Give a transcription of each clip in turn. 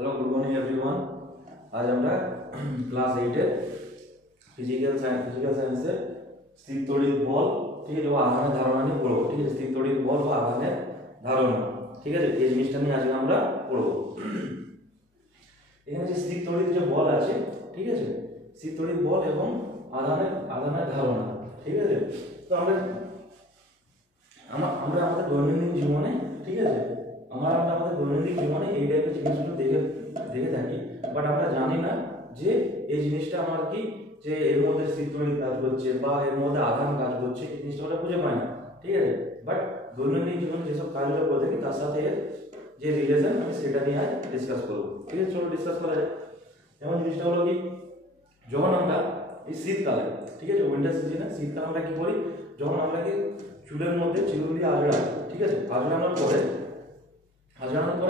Hello good morning everyone. आज আমরা class 8 এর ফিজিক্যাল সায়েন্সের স্থির তড়িৎ বল, ঠিক আছে, ও আধানের ধারণা নিয়ে পড়ব। ঠিক আছে, স্থির তড়িৎ বল ও আধানের ধারণা, ঠিক আছে, এই জিনিসটা নিয়ে আজকে আমরা পড়ব। এখানে যে স্থির তড়িৎ যে বল আছে, ঠিক আছে, স্থির তড়িৎ বল এবং আধানের ধারণা, ঠিক আছে। তো আমরা আমাদের দৈনন্দিন জীবনে, ঠিক আছে, আমরা আমাদের দৈনন্দিন জীবনে এই টাইপের জিনিসগুলো দেখে থাকি, বাট আমরা জানি না যে এই জিনিসটা আমার কি, যে এর মধ্যে স্থির তড়িৎ কাজ করছে বা এর মধ্যে আধান কাজ করছে, এই জিনিসটা আমরা বুঝে পাই না, ঠিক আছে। বাট দৈনন্দিন জীবনে যেসব কাজগুলো করে থাকি তার সাথে এর যে রিলেশন, আমি সেটা নিয়ে আজ ডিসকাস করবো। ঠিক আছে, চলো ডিসকাস করা যায়। যেমন জিনিসটা হলো কি, যখন আমরা এই শীতকালে, ঠিক আছে, উইন্টার সিজনে শীতকালে আমরা কি করি, যখন আমরা কি চুলের মধ্যে চিরুন দিয়ে আঁচড়াই, ঠিক আছে, আঁচড়ানোর পরে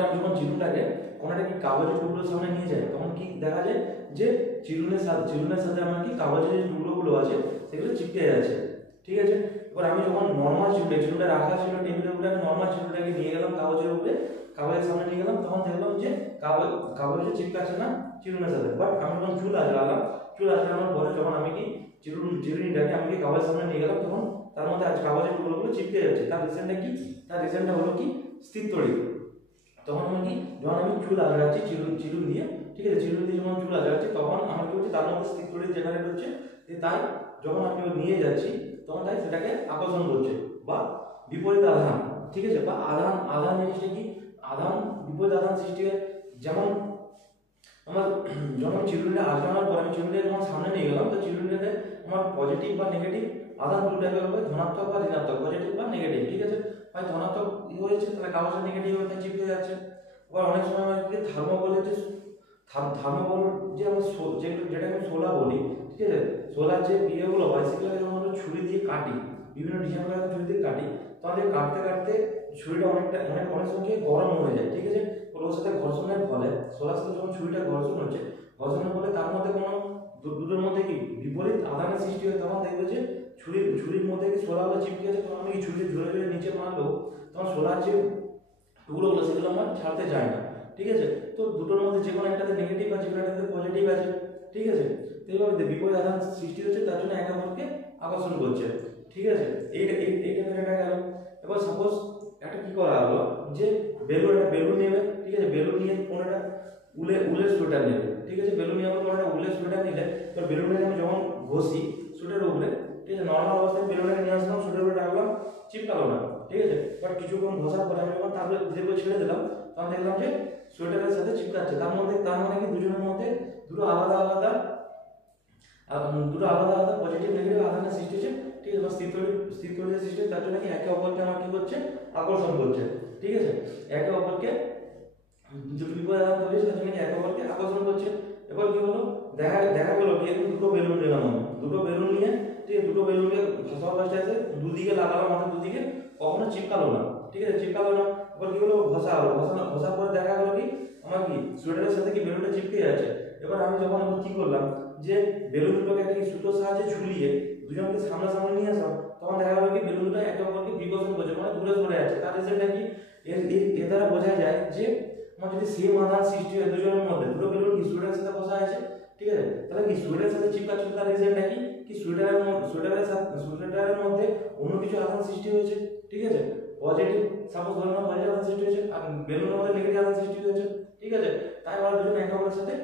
আমি যখন চিরুনটাকে কোনো একটা কি কাগজের টুকরোর সামনে নিয়ে যাই, তখন কি দেখা যায় যে চিরুনের সাথে আমার কি কাগজের যে টুকরোগুলো আছে সেগুলো চিপকে যাচ্ছে, ঠিক আছে। এবার আমি যখন নর্মাল চিরুনটা রাখা ছিল টেবিলের উপরে, আমি নর্মাল চিরুনটাকে নিয়ে গেলাম কাগজের উপরে, কাগজের সামনে নিয়ে গেলাম, তখন দেখলাম যে কাগজে চিপকাচ্ছে না চিরুনের সাথে। বাট আমি যখন চুল আঁচড়ানোর পরে যখন আমি কি চিরুনিটাকে আমি কি কাগজের সামনে নিয়ে গেলাম, তখন তার মধ্যে কাগজের টুকরোগুলো চিপকে যাচ্ছে। তার রিজনটা হলো কি, স্থির তড়িৎ। তখন আমি কি, যখন আমি চুল আঁচড়াচ্ছি চিরুন দিয়ে, ঠিক আছে, চিরুন দিয়ে যখন চুল আঁচড়াচ্ছি, তখন আমার কি হচ্ছে, তার মধ্যে স্থির তড়িৎ জেনারেট হচ্ছে। তাই যখন আমি নিয়ে যাচ্ছি তখন তাই সেটাকে আকর্ষণ করছে বা বিপরীত আধান, ঠিক আছে, বা আধান জিনিসটা কি, বিপরীত আধান সৃষ্টি হয়। যেমন আমার যখন চিরুনটা আঁচড়ানোর পরে আমি চিরুনটা যখন সামনে নিয়ে গেলাম, তো চিরুনটাতে আমার পজিটিভ বা নেগেটিভ আধান দুটো টাইপের হবে, ধনাত্মক বা ঋণাত্মক, পজিটিভ বা নেগেটিভ, ঠিক আছে। ভাই ধনাত্মক হয়েছে তাহলে কাগজটা নেগেটিভ হতে চিপকে যাচ্ছে। আবার অনেক সময় আমার কি থার্মোকলের যে যেটা আমি সোলা বলি, ঠিক আছে, সোলার যে ইয়েগুলো হয় সেগুলোকে যখন আমরা ছুরি দিয়ে কাটি, বিভিন্ন ডিজাইন করে ছুরি দিয়ে কাটি, তাহলে কাটতে ছুরিটা অনেক সময় গরম হয়ে যায়, ঠিক আছে। ওর সাথে ঘর্ষণের ফলে, সোলার সাথে যখন ছুরিটা ঘর্ষণের ফলে তার মধ্যে কোনো দুটোর মধ্যে কি বিপরীত আধানের সৃষ্টি হয়, তখন দেখবে যে ছুরির মধ্যে কি সোলাগুলো চিপকে আছে, তখন আমি ছুরি ঝরে নিচে মারলো, তখন সোলার যে টুকরোগুলো সেগুলো আমার ছাড়তে যায় না, ঠিক আছে। তো দুটোর মধ্যে যে কোনো একটাতে নেগেটিভ আছে, যে কোনো একটাতে পজিটিভ আছে, ঠিক আছে। তো এইভাবে বিপরীত আধান সৃষ্টি হচ্ছে, তার জন্য একে অপরকে আকর্ষণ করছে, ঠিক আছে। এইটা গেল। এবার সাপোজ একটা কি করা হলো, যে বেলুন নেবে, ঠিক আছে, বেলুন নিয়ে কোনো একটা উলের সোয়েটার নেবে, ঠিক আছে, বেলুন নিয়ে কোনো একটা উলের সোয়েটার নিলে, তো বেলুনটাকে আমি যখন ঘষি সোয়েটারের উপরে, ঠিক আছে, নর্মাল অবস্থায় বেলুনটাকে নিয়ে আসলাম, সোয়েটারের উপরে রাখলাম, চিপকালো না, ঠিক আছে। বাট কিছুক্ষণ ঘষার পরে আমি যখন তারপরে ধীরে ছেড়ে দিলাম, তখন দেখলাম যে সোয়েটারের সাথে চিপকাচ্ছে। তার মানে কি দুজনের মধ্যে দুটো আলাদা আলাদা পজিটিভ নেগেটিভ আধানের সৃষ্টি হচ্ছে, ঠিক আছে, বা স্থির তড়িৎ সৃষ্টি, তার জন্য কি একে অপরকে আমার কি করছে, আকর্ষণ করছে, ঠিক আছে। একে অপরকে দুটো বিপরীত আধান তৈরি হচ্ছে, তার জন্য কি একে অপরকে আকর্ষণ করছে। এবার কি হলো, দেখা গেলো কি, দুটো বেলুন নিলাম আমি, দুটো বেলুন নিয়ে, ঠিক আছে, দুটো বেলুনকে ফার্স্ট আছে দুদিকে লাগালাম, আমাদের দুদিকে কখনো চিপকালো না, ঠিক আছে, চিপকালো না। এবার কি হলো, ঘষার পরে দেখা গেলো কি আমার কি সোয়েটারের সাথে কি বেলুনটা চিপকে যাচ্ছে। এবার আমি যখন কি করলাম, যে বেলুন দুটোকে একটা সুতোর সাহায্যে ঝুলিয়ে দুজনকে সামনাসামনি নিয়ে আসলাম, তখন দেখা গেলো কি বেলুনটা একে অপরকে বিকর্ষণ করছে, মানে দূরে সরে যাচ্ছে। তার রিজনটা কি, এর দ্বারা বোঝা যায় যে আমার যদি সেম আধান সৃষ্টি হয় দুজনের মধ্যে, দুটো বেলুন কি সোয়েটারের সাথে বসা আছে, ঠিক আছে, তাহলে কি সোয়েটারের সাথে চিপকাচ্ছে, তার রিজনটা কি সোয়েটারের মধ্যে অন্য কিছু আধান সৃষ্টি হয়েছে, ঠিক আছে, পজিটিভ, সাপোজ ধরে নাও পজিটিভ আধান সৃষ্টি হয়েছে, আর বেলুনের মধ্যে নেগেটিভ আধান সৃষ্টি হয়েছে, ঠিক আছে। তাই ওরা দুজন একে অপরের সাথে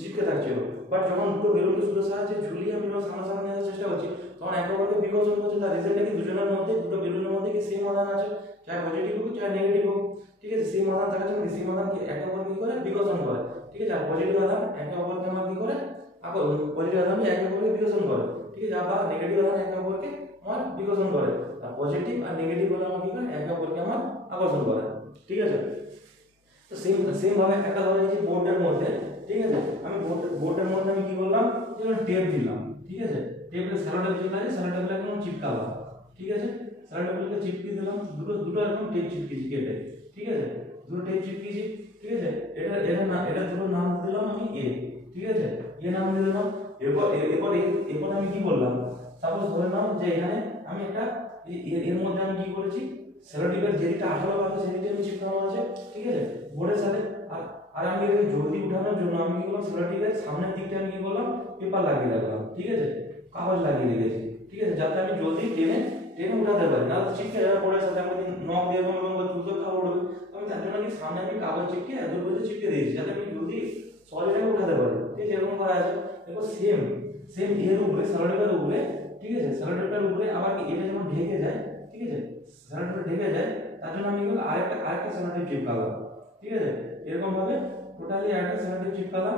চিপকে থাকছিল। বাট যখন দুটো বেলুনকে সুতোর সাহায্যে ঝুলিয়ে আমি যখন সামনাসামনি আসার চেষ্টা করছি, তখন একে অপরকে বিকর্ষণ করছে। তার রিজনটা কি দুজনের মধ্যে, দুটো বেলুনের মধ্যে কি সেম আধান আছে, চাই পজিটিভ হোক চাই নেগেটিভ হোক, ঠিক আছে। সেম আধান থাকার জন্য সেম আধান কি একে অপরকে কি করে, বিকর্ষণ করে, ঠিক আছে। আর পজিটিভ আধান একে অপরকে আমার কি করে, পজিটিভ আধান একে অপরকে বিকর্ষণ করে, ঠিক আছে, বা নেগেটিভ আধান একে অপরকে আমার বিকর্ষণ করে। আর পজিটিভ আর নেগেটিভ হলে আমার কি করে, একে অপরকে আমার আকর্ষণ করে, ঠিক আছে। তো সেম ভাবে একটা ধরে নিয়েছি বোর্ডের মধ্যে, ঠিক আছে, আমি বোর্ডের মধ্যে আমি কি করলাম, যেমন টেপ দিলাম, ঠিক আছে, টেপে স্যালোটেপ যেটা আছে স্যালোটেপটাকে একদম চিপকালাম, ঠিক আছে, স্যালোটেপটাকে চিপকিয়ে দিলাম, দুটো এরকম টেপ চিপকিয়েছি কেটে, ঠিক আছে, দুটো টেপ চিপকিয়েছি, ঠিক আছে। এটা দুটো নাম দিলাম আমি এ, ঠিক আছে, এ নাম দিয়ে দিলাম। এরপর আমি কি করলাম, সাপোজ ধরে নাও যে এখানে আমি একটা এর মধ্যে আমি কি করেছি, সেলোটেপের যেদিকটা আঠালো পাবে সেদিকটা আমি চিপকানো আছে, ঠিক আছে, বোর্ডের সাথে। আর আর আমি এটাকে জলদি উঠানোর জন্য আমি কি করলাম, সেলোটিপের সামনের দিকটা আমি কি করলাম, পেপার লাগিয়ে রাখলাম, ঠিক আছে, কাগজ লাগিয়ে রেখেছি, ঠিক আছে, যাতে আমি জলদি টেনে টেনে উঠাতে পারি, না চিপকে যাওয়ার পরে সাথে আমি নখ দিয়ে এবং জুতো খাওয়া উঠবে, আমি তার জন্য কি সামনে আমি কাগজ চিপকে এত করে চিপকে দিয়েছি যাতে আমি জলদি সলিডটাকে উঠাতে পারি, ঠিক আছে, এরকম করা আছে। এরপর সেম সেম এর উপরে সেলোটিপের উপরে, ঠিক আছে, সেলোটিপের উপরে আবার কি এটা যেমন ঢেকে যায়, ঠিক আছে, সেলোটিপে ঢেকে যায়, তার জন্য আমি আরেকটা সেলোটিপ চিপকালাম, ঠিক আছে, এরকম ভাবে টোটালি আরেকটা সেলোটিপ চিপকালাম,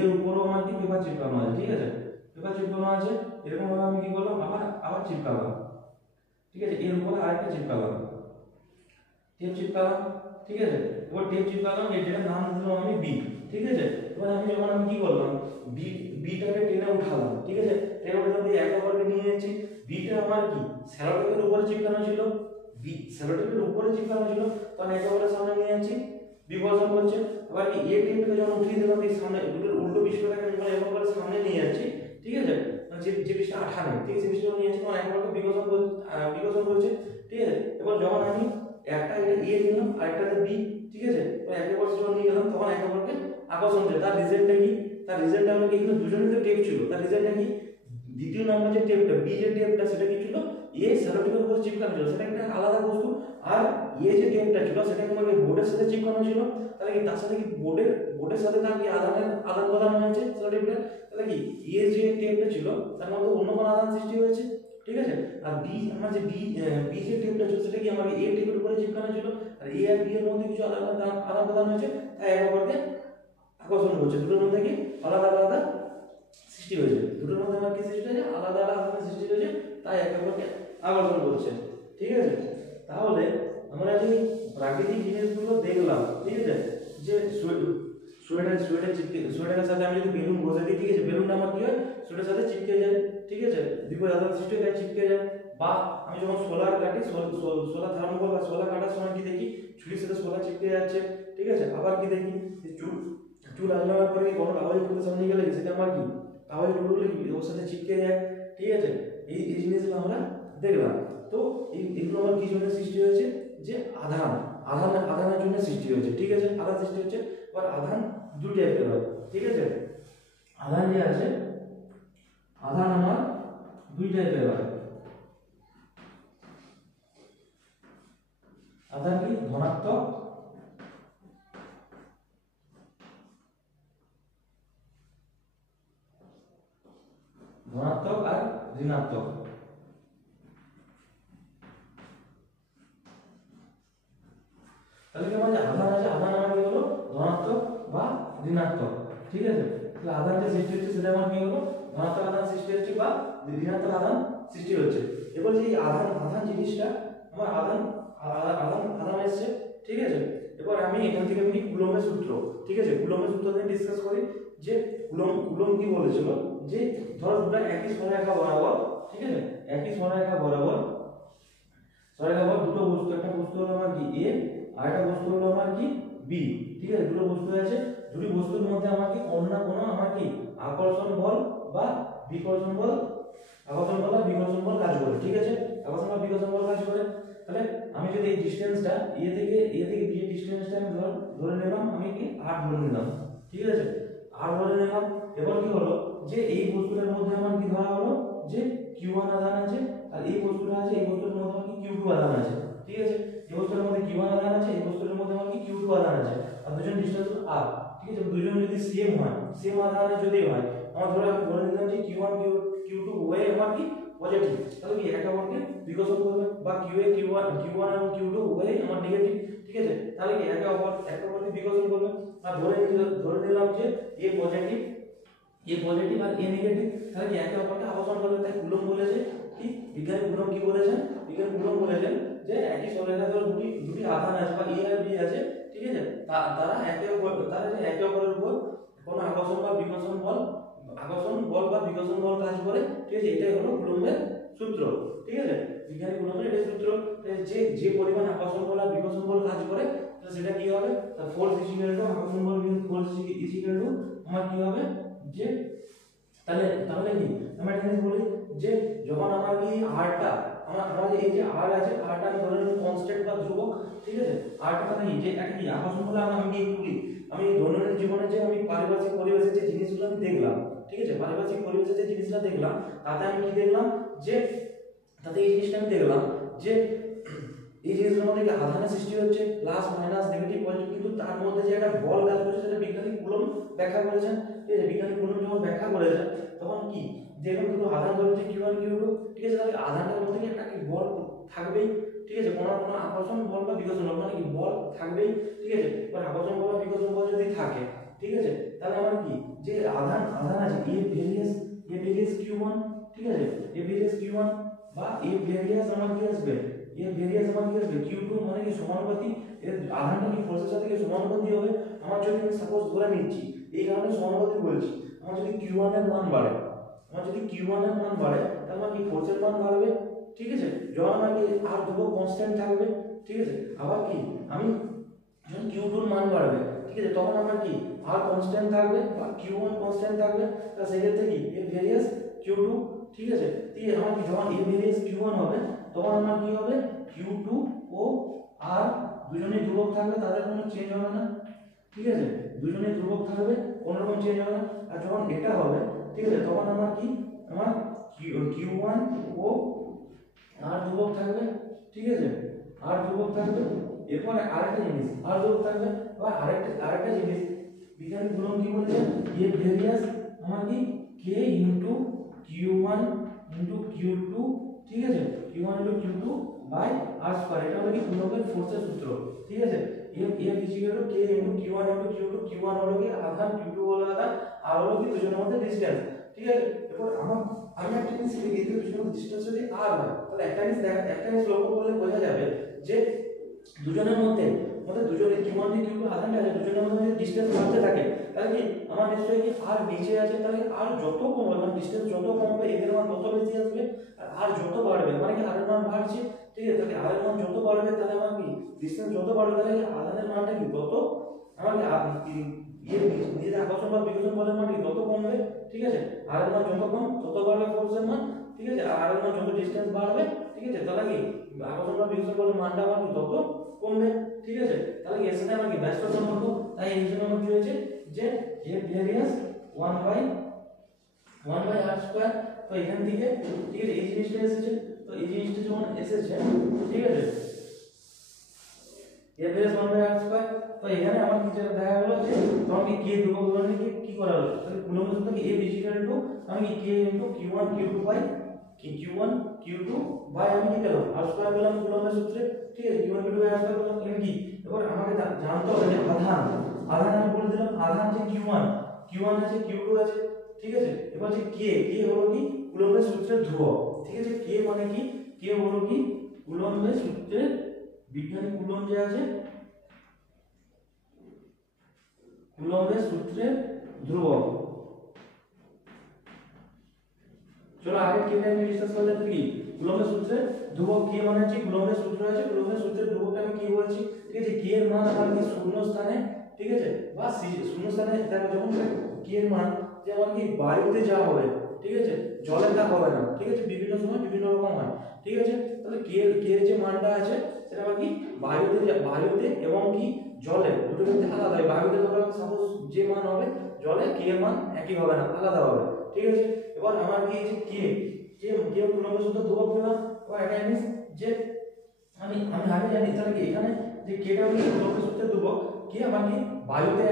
এর উপরেও আমার কি পেপার চিপকানো আছে, ঠিক আছে, পেপার চিপকানো আছে, এরকম ভাবে আমি কি করলাম, আবার চিপকালাম, ঠিক আছে, এর উপরে আরেকটা চিপকালাম, টেপ চিপকালাম, ঠিক আছে, এবার টেপ চিপকালাম, এটার নাম দিলাম আমি বি, ঠিক আছে, এবার আমি যখন আমি কি করলাম, বিটাকে টেনে উঠালাম, ঠিক আছে, টেনে উঠালাম দিয়ে একে অপরকে নিয়ে যাচ্ছি, বিটা আমার কি সেলোটেপের উপরে চিপকানো ছিল, বি সেলোটেপের উপরে চিপকানো ছিল, তখন একে অপরের সামনে নিয়ে যাচ্ছি, বিভাজন করছে, এবার কি এ টেপটাকে যখন উঠিয়ে দিলাম এই সামনে দুটোর উল্টো বিষয়টাকে যখন এরকম করে সামনে নিয়ে যাচ্ছি, ঠিক আছে, যে বিষয়টা আঠা নেই, ঠিক আছে, সেই বিষয়টা নিয়ে যাচ্ছি, তখন একে অপরকে বিভাজন করছে, ঠিক আছে, এবার যখন আমি একটা এটা এ নিলাম আর একটাতে বি, ঠিক আছে, তো একে অপরের যখন নিয়ে গেলাম তখন একে অপরকে আকর্ষণ করে, তার রিজল্টটা কি, তার রিজল্টটা হলো কি এখানে দুজনের তো টেপ ছিল, তার রিজল্টটা কি দ্বিতীয় নাম্বার যে টেপটা বি যে টেপটা সেটা কি ছিল এ সেলোটেপের উপর চিপকানো ছিল, সেটা একটা আলাদা বস্তু, আর এ যে টেপটা ছিল সেটা তোমাকে বোর্ডের সাথে চিপকানো ছিল, তাহলে কি তার সাথে কি বোর্ডের সাথে তার কি আদান প্রদান হয়েছে সেলোটেপটা, তাহলে কি এ যে টেপটা ছিল তার মধ্যে অন্য কোনো আদান সৃষ্টি হয়েছে, ঠিক আছে, আর বি আমার যে বি যে টেপটা ছিল সেটা কি আমাকে এ টেপের উপরে চিপকানো ছিল, আর এ আর বি এর মধ্যে কিছু আদান প্রদান হয়েছে, তাই একে অপরকে আকর্ষণ করছে, দুটোর মধ্যে কি আলাদা আলাদা সৃষ্টি হয়েছে, দুটোর মধ্যে আমার কি সৃষ্টি হয়েছে, আলাদা আলাদা সৃষ্টি হয়েছে, তাই একে অপরকে আকর্ষণ করছে, ঠিক আছে। তাহলে আমরা যে প্রাকৃতিক জিনিসগুলো দেখলাম, ঠিক আছে, যে সোয়েটারের সাথে আমি যদি বেলুন বসে দিই, ঠিক আছে, বেলুনটা আমার কি হয় সোয়েটারের সাথে চিপকে যায়, ঠিক আছে, বিপরীত আদান সৃষ্টি হয়ে চিপকে যায়, বা আমি যখন সোলার কাটি সোলার থার্মোকল বা সোলার কাটার সময় কি দেখি ছুরির সাথে সোলার চিপকে যাচ্ছে, ঠিক আছে, আবার কি দেখি চুল আজমানোর পরে কোনো কাগজ টুকরো সামনে গেলে সেটা আমার কি কাগজ টুকরোগুলো ওর সাথে চিপকে যায়, ঠিক আছে, এই জিনিসগুলো আমরা দেখলাম। তো এগুলো আমার কি জন্য সৃষ্টি হয়েছে, যে আধানের জন্য সৃষ্টি হয়েছে, ঠিক আছে, আধান সৃষ্টি হচ্ছে, এবার আধান দুই টাইপের হয়, ঠিক আছে, আধান যে আছে আধান আমার দুই টাইপের হয়, আধান কি ধনাত্মক আর ঋণাত্মক, তাহলে কি আমার যে আধান আছে আধান আমার কি হলো ধনাত্মক বা ঋণাত্মক, ঠিক আছে, তাহলে আধান যে সৃষ্টি হচ্ছে সেটা আমার কি হলো ধনাত্মক আধান সৃষ্টি হচ্ছে বা ঋণাত্মক আধান সৃষ্টি হচ্ছে। এবার যে আধান জিনিসটা আমার আধান এসছে, ঠিক আছে, এবার আমি এখান থেকে আমি কুলম্বের সূত্র, ঠিক আছে, কুলম্বের সূত্র নিয়ে ডিসকাস করি, যে কুলম্ব কি বলেছিল, যে ধরো দুটো একই সরলরেখা বরাবর, ঠিক আছে, একই সরলরেখা বরাবর দুটো বস্তু, একটা বস্তু হলো আমার কি এ আর একটা বস্তু হলো আমার কি বি, ঠিক আছে, দুটো বস্তু আছে, দুটি বস্তুর মধ্যে আমার কি কোনো না কোনো আমার কি আকর্ষণ বল বা বিকর্ষণ বল কাজ করে, ঠিক আছে, আকর্ষণ বা বিকর্ষণ বল কাজ করে। তাহলে আমি যদি এই ডিসটেন্সটা এ থেকে বি এর ডিসটেন্সটা আমি ধরে নিলাম, আমি কি আর ধরে নিলাম, ঠিক আছে, আর ধরে নিলাম, এবার কি হলো যে এই বস্তুটার মধ্যে আমার কি ধরা হলো যে q1 আধান আছে, আর এই বস্তুটা আছে, এই বস্তুর মধ্যে আমার কি q2 আধান আছে, ঠিক আছে, এই বস্তুর মধ্যে q1 আধান আছে, এই বস্তুর মধ্যে আমার কি q2 আধান আছে, আর দুজন ডিসটেন্স r, ঠিক আছে, দুজন যদি সেম হয়, সেম আধানে যদি হয়, আমরা ধরে নিলাম যে q1 q2 উভয় আমার কি পজিটিভ, তাহলে কি একে অপরকে বিকর্ষণ করবে, বা q1 এবং q2 উভয়ই আমার নেগেটিভ, ঠিক আছে, তাহলে কি একে অপরকে বিকর্ষণ করবে, আর ধরে নিলাম যে এ পজিটিভ আর এ নেগেটিভ, তাহলে কি একে অপরকে আকর্ষণ করবে, তাই কুলম্ব বলেছে কি বিজ্ঞানী কুলম্ব কি বলেছেন, বলেছেন যে একই সরলরেখায় ধরো দুটি আধান আছে বা এ আর বি আছে, ঠিক আছে, তারা যে একে অপরের উপর কোনো আকর্ষণ বল বা বিকর্ষণ বল কাজ করে, ঠিক আছে, এটাই হলো কুলম্বের সূত্র, ঠিক আছে, বিজ্ঞানী কুলম্বের এটাই সূত্র, যে পরিমাণ আকর্ষণ বল আর বিকর্ষণ বল কাজ করে তাহলে সেটা কি হবে, ফোর্স ইকুয়াল টু আকর্ষণ বল বিয়োগ ফোর্স ইকুয়াল টু আমার কি হবে, যে তাহলে কি আমরা একটা জিনিস বলি, যে যখন আমার কি আরটা আমার এই যে আর আছে, আরটা আমি ধরে নিলাম কনস্ট্যান্ট বা ধ্রুবক, ঠিক আছে, আরেকটা কথা কি যে একটা কি আকর্ষণ বলে আমি একটু কি আমি দৈনন্দিন জীবনে যে আমি পারিপার্শ্বিক পরিবেশে যে জিনিসগুলো আমি দেখলাম, ঠিক আছে, পারিপার্শ্বিক পরিবেশে যে জিনিসটা দেখলাম তাতে আমি কি দেখলাম যে তাতে এই জিনিসটা আমি দেখলাম যে এই জিনিসগুলোর মধ্যে কি আধানের সৃষ্টি হচ্ছে, প্লাস মাইনাস নেগেটিভ পজিটিভ, কিন্তু তার মধ্যে যে একটা বল কাজ করছে সেটা বিজ্ঞানী কুলম্ব ব্যাখ্যা করেছেন। ঠিক আছে, বিজ্ঞানী কুলম্ব যখন ব্যাখ্যা করেছেন তখন কি দেখলাম দুটো আধান ধরেছে Q1 Q2, ঠিক আছে, তাহলে আধানটার মধ্যে কি একটা কি বল থাকবেই, ঠিক আছে, কোনো না কোনো আকর্ষণ বল বা বিকর্ষণ বল মানে কি বল থাকবেই, ঠিক আছে। এবার আকর্ষণ বল বা বিকর্ষণ বল যদি থাকে, ঠিক আছে, তাহলে আমার কি যে আধান আছে এ ভেরিয়াস Q1, ঠিক আছে, এ ভেরিয়াস Q1 বা এ ভেরিয়াস আমার কি আসবে, এ ভেরিয়াস আমার কি আসবে Q2 মানে কি সমানুপাতিক, এর আধানটা কি ফোর্সের সাথে কি সমানুপাতিক হবে। আমার যদি আমি সাপোজ ধরে নিচ্ছি এই কারণে সমানুপাতিক বলছি, আমার যদি Q1 এর মান বাড়ে, তাহলে আমার কি ফোর্সের মান বাড়বে, ঠিক আছে, যখন আমার কি আর দুটো কনস্ট্যান্ট থাকবে, ঠিক আছে। আবার কি আমি যখন Q2 এর মান বাড়বে, ঠিক আছে, তখন আমার কি আর কনস্ট্যান্ট থাকবে বা Q1 কনস্ট্যান্ট থাকবে, তা সেক্ষেত্রে কি এ ভেরিয়াস Q2, ঠিক আছে। দিয়ে আমার কি যখন এ ভেরিয়াস Q1 হবে তখন আমার কি হবে Q2 ও আর দুজনেই ধ্রুবক থাকবে, তাদের কোনো চেঞ্জ হবে না, ঠিক আছে, দুজনেই ধ্রুবক থাকবে, কোনো রকম চেঞ্জ হবে না। আর যখন এটা হবে, ঠিক আছে, তখন আমার কি আমার Q1 ও আর ধ্রুবক থাকবে, ঠিক আছে, আর ধ্রুবক থাকবে। এরপর আরেকটা জিনিস আর ধ্রুবক থাকবে, আবার আরেকটা জিনিস বিজ্ঞানী কুলম্ব কি বলেছে, এ ভেরিয়াস আমার কি k into Q1 into Q2, ঠিক আছে, Q1 into Q2 by r square, এটা হলো কি কুলম্বের ফোর্সের সূত্র, ঠিক আছে। F equal to k into Q1 into Q2, Q1 হলো কি আধান, Q2 হলো আধান, আর হলো কি দুজনের মধ্যে ডিসটেন্স, ঠিক আছে। এরপর আমি একটা জিনিস লিখে দিই, দুজনের মধ্যে ডিসটেন্স যদি r হয় তাহলে একটা জিনিস লক্ষ্য করলে বোঝা যাবে যে দুজনের মধ্যে দুজনে Q1 যে Q2 আধানটা আছে দুজনের মধ্যে যদি ডিসটেন্স বাড়তে থাকে তাহলে কি আমার নিশ্চয়ই কি r নিচে আছে, তাহলে r যত কমবে মানে ডিসটেন্স যত কমবে এদের মান তত বেশি আসবে, আর r যত বাড়বে মানে কি r এর মান বাড়ছে, ঠিক আছে, তাহলে r এর মান যত বাড়বে তাহলে আমার কি ডিসটেন্স যত বাড়বে তাহলে কি আধানের মানটা কি তত আমার কি নিজের আকর্ষণ বা বিকর্ষণ বলের মান কি তত কমবে, ঠিক আছে। r এর মান যত কম তত বাড়বে ফোর্সের মান, ঠিক আছে, r এর মান যত ডিসটেন্স বাড়বে, ঠিক আছে, তাহলে কি আকর্ষণ বা বিকর্ষণ বলের মানটা আমার কি তত কমবে, ঠিক আছে। তাহলে এর সাথে আমরা কি ম্যাচ করতে পারবো, তাই এই জন্য আমার কি হয়েছে যে এ ভেরিয়াস 1/r স্কয়ার। তো এখান থেকে, ঠিক আছে, এই জিনিসটা এসেছে, তো এই জিনিসটা যখন এসেছে, ঠিক আছে, এ ভেরিয়াস 1/r স্কয়ার, তো এখানে আমার কি যেটা দেখা গেল যে তখন কি k ধ্রুবক ধরে কি করা হলো, তাহলে কুলম্ব সূত্র কি a ইকুয়াল টু আমি k into Q1 Q2 by Q1 Q2 by আমি কি পেলাম r স্কয়ার পেলাম কুলম্বের সূত্রে, ঠিক আছে, Q1 Q2 by r square পেলাম। এখানে কি এবার আমাকে জানতে হবে যে আধান আমি বলে দিলাম আধান যে Q1 আছে Q2 আছে, ঠিক আছে। এবার যে k হলো কি কুলম্বের সূত্রের ধ্রুবক, ঠিক আছে, k মানে কি k হলো কি কুলম্বের সূত্রের বিজ্ঞানী কুলম্ব যে আছে কুলম্বের সূত্রের ধ্রুবক। চলো আগে কি নিয়ে ডিসকাস করলে কি কুলম্বের সূত্রের ধ্রুবক কি মানে হচ্ছে কুলম্বের সূত্র আছে, কুলম্বের সূত্রের ধ্রুবকটা আমি কি বলছি, ঠিক আছে, k এর মান আমার কি শূন্য স্থানে, ঠিক আছে, বা শূন্য স্থানে দেখো যখন k এর মান যে আমার কি বায়ুতে যা হবে, ঠিক আছে, জলে তা হবে না, ঠিক আছে, বিভিন্ন সময় বিভিন্ন রকম হয়, ঠিক আছে। তাহলে k এর যে মানটা আছে সেটা আমার কি বায়ুতে এবং কি জলে দুটো ক্ষেত্রে আলাদা হয়। বায়ুতে ধরো সাপোজ যে মান হবে জলে k এর মান একই হবে না, আলাদা হবে, ঠিক আছে। এবার আমার কি যে k কুলম্বের সূত্র ধ্রুবক পেলাম, এবার এটা জানিস যে আমি আগে জানি তাহলে কি এখানে যে k টা আমি কুলম্বের সূত্রের ধ্রুবক k আমার কি বায়ুতে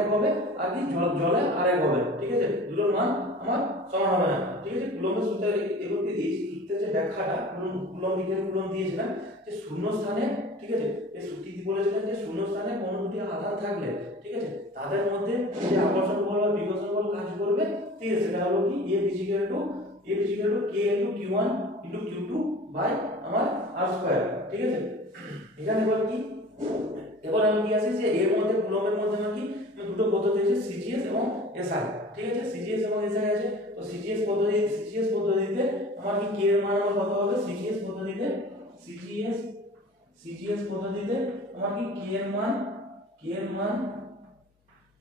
এক হবে আর কি জলে আর এক হবে, ঠিক আছে, দুটোর মান আমার সমান হবে না, ঠিক আছে। কুলম্বের সূত্রের এগুলোকে এই সূত্রের যে ব্যাখ্যাটা কুলম্ব দিয়েছিলাম যে শূন্য স্থানে, ঠিক আছে, এই সূত্রটি বলেছিলেন যে শূন্য স্থানে কোনো দুটি আধান থাকলে, ঠিক আছে, তাদের মধ্যে যে আকর্ষণ বল বা বিকর্ষণ বল কাজ করবে, ঠিক আছে, সেটা হলো কি F equal to k into Q1 into Q2 by আমার r স্কয়ার, ঠিক আছে। এখানে এবার কি এবার আমি কি আসি যে এর মধ্যে কুলম্বের মধ্যে আমার কি দুটো পদ্ধতি আছে CGS এবং SI, ঠিক আছে, CGS এবং SI আছে। তো CGS পদ্ধতিতে আমার কি k এর মান আমার কত হবে, CGS পদ্ধতিতে আমার কি k এর মান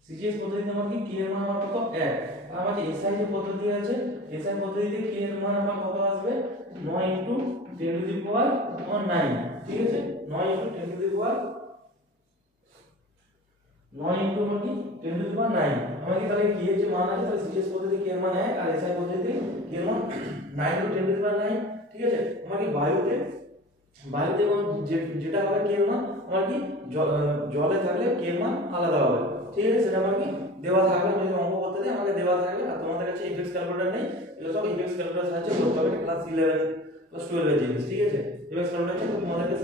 CGS পদ্ধতিতে আমার কি k এর মান আমার কত 1, আর আমার যে SI যে পদ্ধতি আছে SI পদ্ধতিতে k এর মান আমার কত আসবে 9 × 10⁻⁹, ঠিক আছে, 9 × 10⁻⁹, 9 ইনটু আমার কি 10 টু দি পাওয়ার 9 আমার কি তাহলে কি এর যে মান আছে তাহলে সিজিএস পদ্ধতি কি এর মান 1 আর এসআই পদ্ধতি কি এর মান 9 ইনটু 10 টু দি পাওয়ার 9 ঠিক আছে। আমার কি বায়ুতে কোন যেটা হবে কি এর মান আমার কি জলে থাকলে কি এর মান আলাদা হবে, ঠিক আছে। সেটা আমার কি দেওয়া থাকবে, যদি অঙ্ক করতে দেয় আমাকে দেওয়া থাকবে। আর তোমাদের কাছে ইফেক্টস ক্যালকুলেটর নেই, এগুলো সব ইফেক্টস ক্যালকুলেটর সাহায্যে করতে হবে, ক্লাস 11 ক্লাস 12 এর জিনিস, ঠিক আছে। ইফেক্টস ক্যালকুলেটর তোমাদেরকে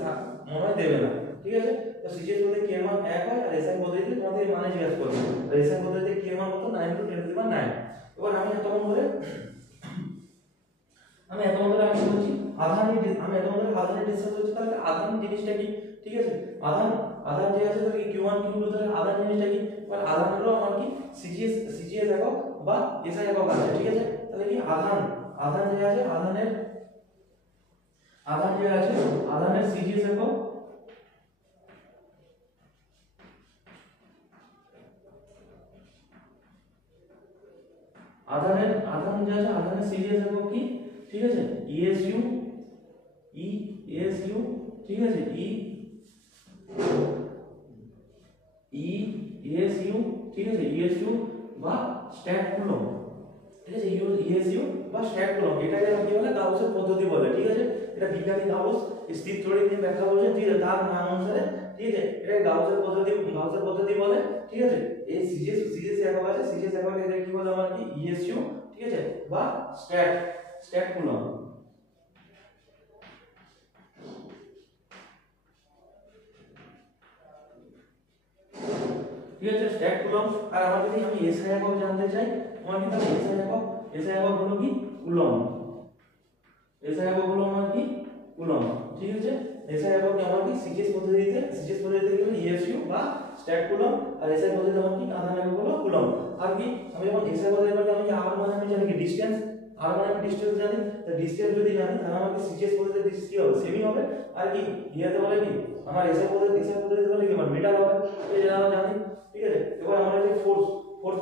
মনে হয় দেবে না, ঠিক আছে। তো সিজিএস পদ্ধতি কি এর মান 1 হয় আর এসআই পদ্ধতিতে তোমাদের এই মানে জিজ্ঞাসা করবে। আর এসআই পদ্ধতিতে কি এর মান কত 9 ইনটু 10 টু দি পাওয়ার 9। এবার আমি এতক্ষণ ধরে আমি বলছি আমি এতক্ষণ ধরে আধানের ডিসকাস করছি, তাহলে আধান জিনিসটা কি, ঠিক আছে। আধান যে আছে তাহলে Q1 Q2 তাহলে আধান জিনিসটা কি, মানে আধানেরও আমার কি সিজিএস একক বা এসআই একক আছে, ঠিক আছে। তাহলে কি আধান যে আছে আধানের সিজিএস একক আধান যে আছে আধানের সিজিএস একক কি, ঠিক আছে, ESU ঠিক আছে, ESU ঠিক আছে, ESU বা স্ট্যাক কুলম্ব, ঠিক আছে, ESU বা স্ট্যাক কুলম্ব, এটাকে কি বলে গাউসের পদ্ধতি বলে, ঠিক আছে। এটা বিজ্ঞানী গাউস স্থির তড়িৎ নিয়ে ব্যাখ্যা করেছেন, ঠিক আছে, তার নাম অনুসারে, ঠিক আছে। এটা গাউসের পদ্ধতি বলে, ঠিক আছে। এই সিজিএস একক আছে, সিজিএস একক এটা কি বলে আমার কি ESU, ঠিক আছে, বা স্ট্যাক কুলম্ব, ঠিক আছে, স্ট্যাক কুলম্ব। আর আমরা যদি আমি এসআই একক জানতে চাই, আমার কি তাহলে এসআই একক হলো কি কুলম্ব, এসআই একক হলো আমার কি কুলম্ব, ঠিক আছে। এসআই একক আমার কি সিজিএস পদ্ধতিতে কি হলো ESU বা স্ট্যাক কুলম্ব, আর এসআই পদ্ধতিতে আমার কি আধান একক হলো কুলম্ব। আর কি আমি যখন এসআই পদ্ধতিতে আমি আর মানে আমি জানি কি ডিসটেন্স, আর মানে আমি ডিসটেন্স জানি, তো ডিসটেন্স যদি জানি তাহলে আমাকে সিজিএস পদ্ধতিতে ডিসটেন্স কি হবে সেমি হবে। আর কি ইয়াতে বলে কি আমার এসআই পদ্ধতিতে বলে কি আমার মিটার হবে, এই যে আমরা জানি, ঠিক আছে। এবার আমরা যে ফোর্স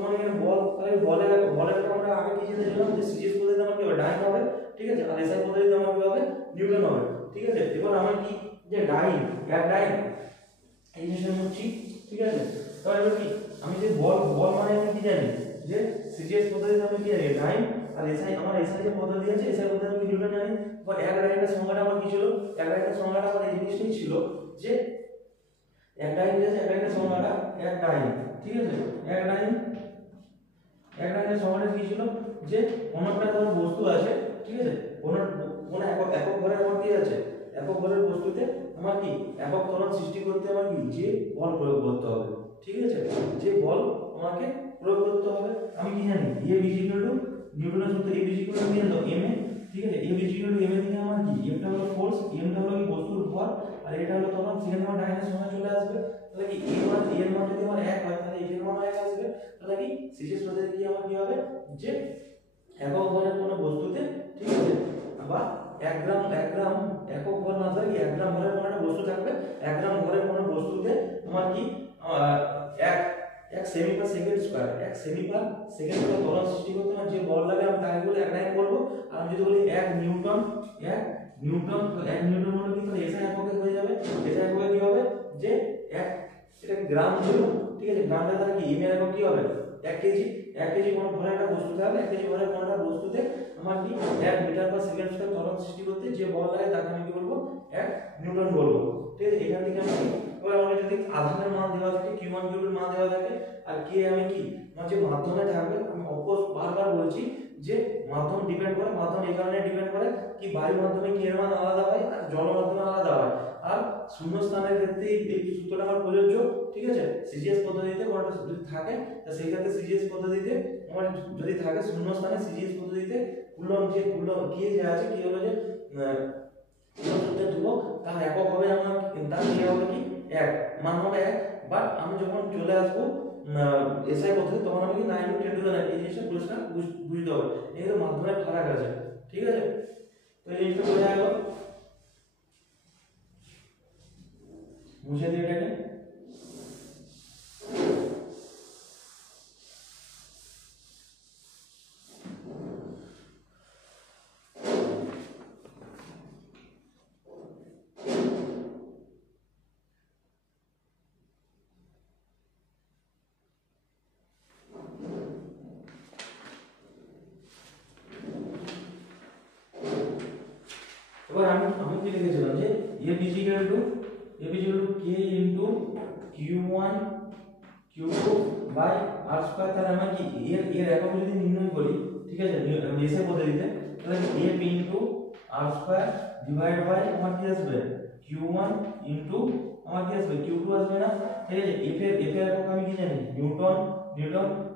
মানে এখানে বল, তাহলে বলের আমরা আগে কি জেনেছিলাম যে সিজিএস পদ্ধতিতে আমার কি হবে ডাইন হবে, ঠিক আছে, আর এসআই পদ্ধতিতে আমার কি হবে নিউটন হবে, ঠিক আছে। এবার আমার কি যে ডাইন এই জিনিসটা বুঝছি, ঠিক আছে। তাহলে এবার কি আমি যে বল মানে আমি কি জানি যে সিজিএস পদ্ধতিতে আমি কি জানি ডাইন, আর এসআই যে পদ্ধতি আছে এসআই পদ্ধতিতে আমি নিউটন জানি। এবার এক ডাইনের সংজ্ঞাটা আমার কি ছিল, এক ডাইনের সংজ্ঞাটা আমার এই জিনিসটাই ছিল যে এক ডাইনের সংজ্ঞাটা এক ডাইন, ঠিক আছে, এক ডাইনের সংজ্ঞাটা কি ছিল যে কোন একটা ধরো বস্তু আছে, ঠিক আছে, কোন একক ঘরের আমার কি আছে, একক ঘরের বস্তুতে আমার কি একক ত্বরণ সৃষ্টি করতে আমার কি যে বল প্রয়োগ করতে হবে, ঠিক আছে, যে বল আমাকে প্রয়োগ করতে হবে। আমি কি জানি F নিউটনের সূত্র F কি জানো ma, ঠিক আছে। F ma থেকে আমার কি Fটা হলো ফোর্স, mটা হলো কি বস্তুর ভর, আর এটা হলো তখন সেকেন্ড মান ডাইনের সময় চলে আসবে। তাহলে কি এর মান যদি আমার 1 হয় তাহলে F এর মান 1 আসবে। তাহলে কি সিজিএস পদ্ধতি কি আমার কি হবে যে একক ভরের কোনো বস্তুতে, ঠিক আছে, বা 1 গ্রাম একক ভর না থাকে 1 গ্রাম ভরের কোনো একটা বস্তু থাকবে, 1 গ্রাম ভরের কোনো বস্তুতে তোমার কি এক সেমি পার সেকেন্ড স্কয়ার ত্বরণ সৃষ্টি করতে আমার যে বল লাগে আমি তাকে বলে 1 ডাইন বলবো। আর আমি যদি বলি 1 নিউটন তো 1 নিউটন মানে কি তাহলে এসআই এককে হয়ে যাবে। এসআই এককে কি হবে যে এটা গ্রাম ছিল, ঠিক আছে, গ্রামটা তাহলে কি এম এর একক কি হবে 1 কেজি। 1 কেজি কোনো ভরের একটা বস্তু থাকলে 1 কেজি ভরের কোনো একটা বস্তুতে আমার কি 1 মিটার পার সেকেন্ড স্কয়ার ত্বরণ সৃষ্টি করতে যে বল লাগে তাকে আমি কি বলবো 1 নিউটন বলবো, ঠিক আছে। এখান থেকে আমি এবার আমাকে যদি আধানের মান দেওয়া থাকে Q1 Q2 এর মান দেওয়া থাকে আর কে আমি কি আমার যে মাধ্যমে থাকবে, আমি বারবার বলছি যে মাধ্যম ডিপেন্ড করে, মাধ্যম এই কারণে ডিপেন্ড করে কি বায়ু মাধ্যমে কি এর মান আলাদা হয় আর জল মাধ্যমে আলাদা হয়। আর শূন্য স্থানের ক্ষেত্রে এই সূত্রটা আমার প্রযোজ্য, ঠিক আছে। সিজিএস পদ্ধতিতে কোনটা যদি থাকে তা সেই ক্ষেত্রে সিজিএস পদ্ধতিতে আমার যদি থাকে শূন্য স্থানে সিজিএস পদ্ধতিতে কুলম্ব কি যে আছে কি হলো যে ধ্রুবক তার একক হবে আমার তার কি হবে কি 1 মান হবে 1। বাট আমি যখন চলে আসবো এসআই পদ্ধতি তখন আমি কি 9 10 টু দ্য 9 এই জিনিসটা পরিষ্কার বুঝতে হবে, এই তো মাধ্যমের ফারাক আছে, ঠিক আছে। তো এই জিনিসটা বোঝা গেল, মুছে দিই এটাকে। F is equal to K into Q1 Q2 by R square। তাহলে আমরা কি এর একক যদি নির্ণয় করি, ঠিক আছে, এসে পদ্ধতিতে, তাহলে F into R square divide by আমার কি আসবে Q1 into আমার কি আসবে Q2 আসবে না, ঠিক আছে। F এর একক আমি কি জানি নিউটন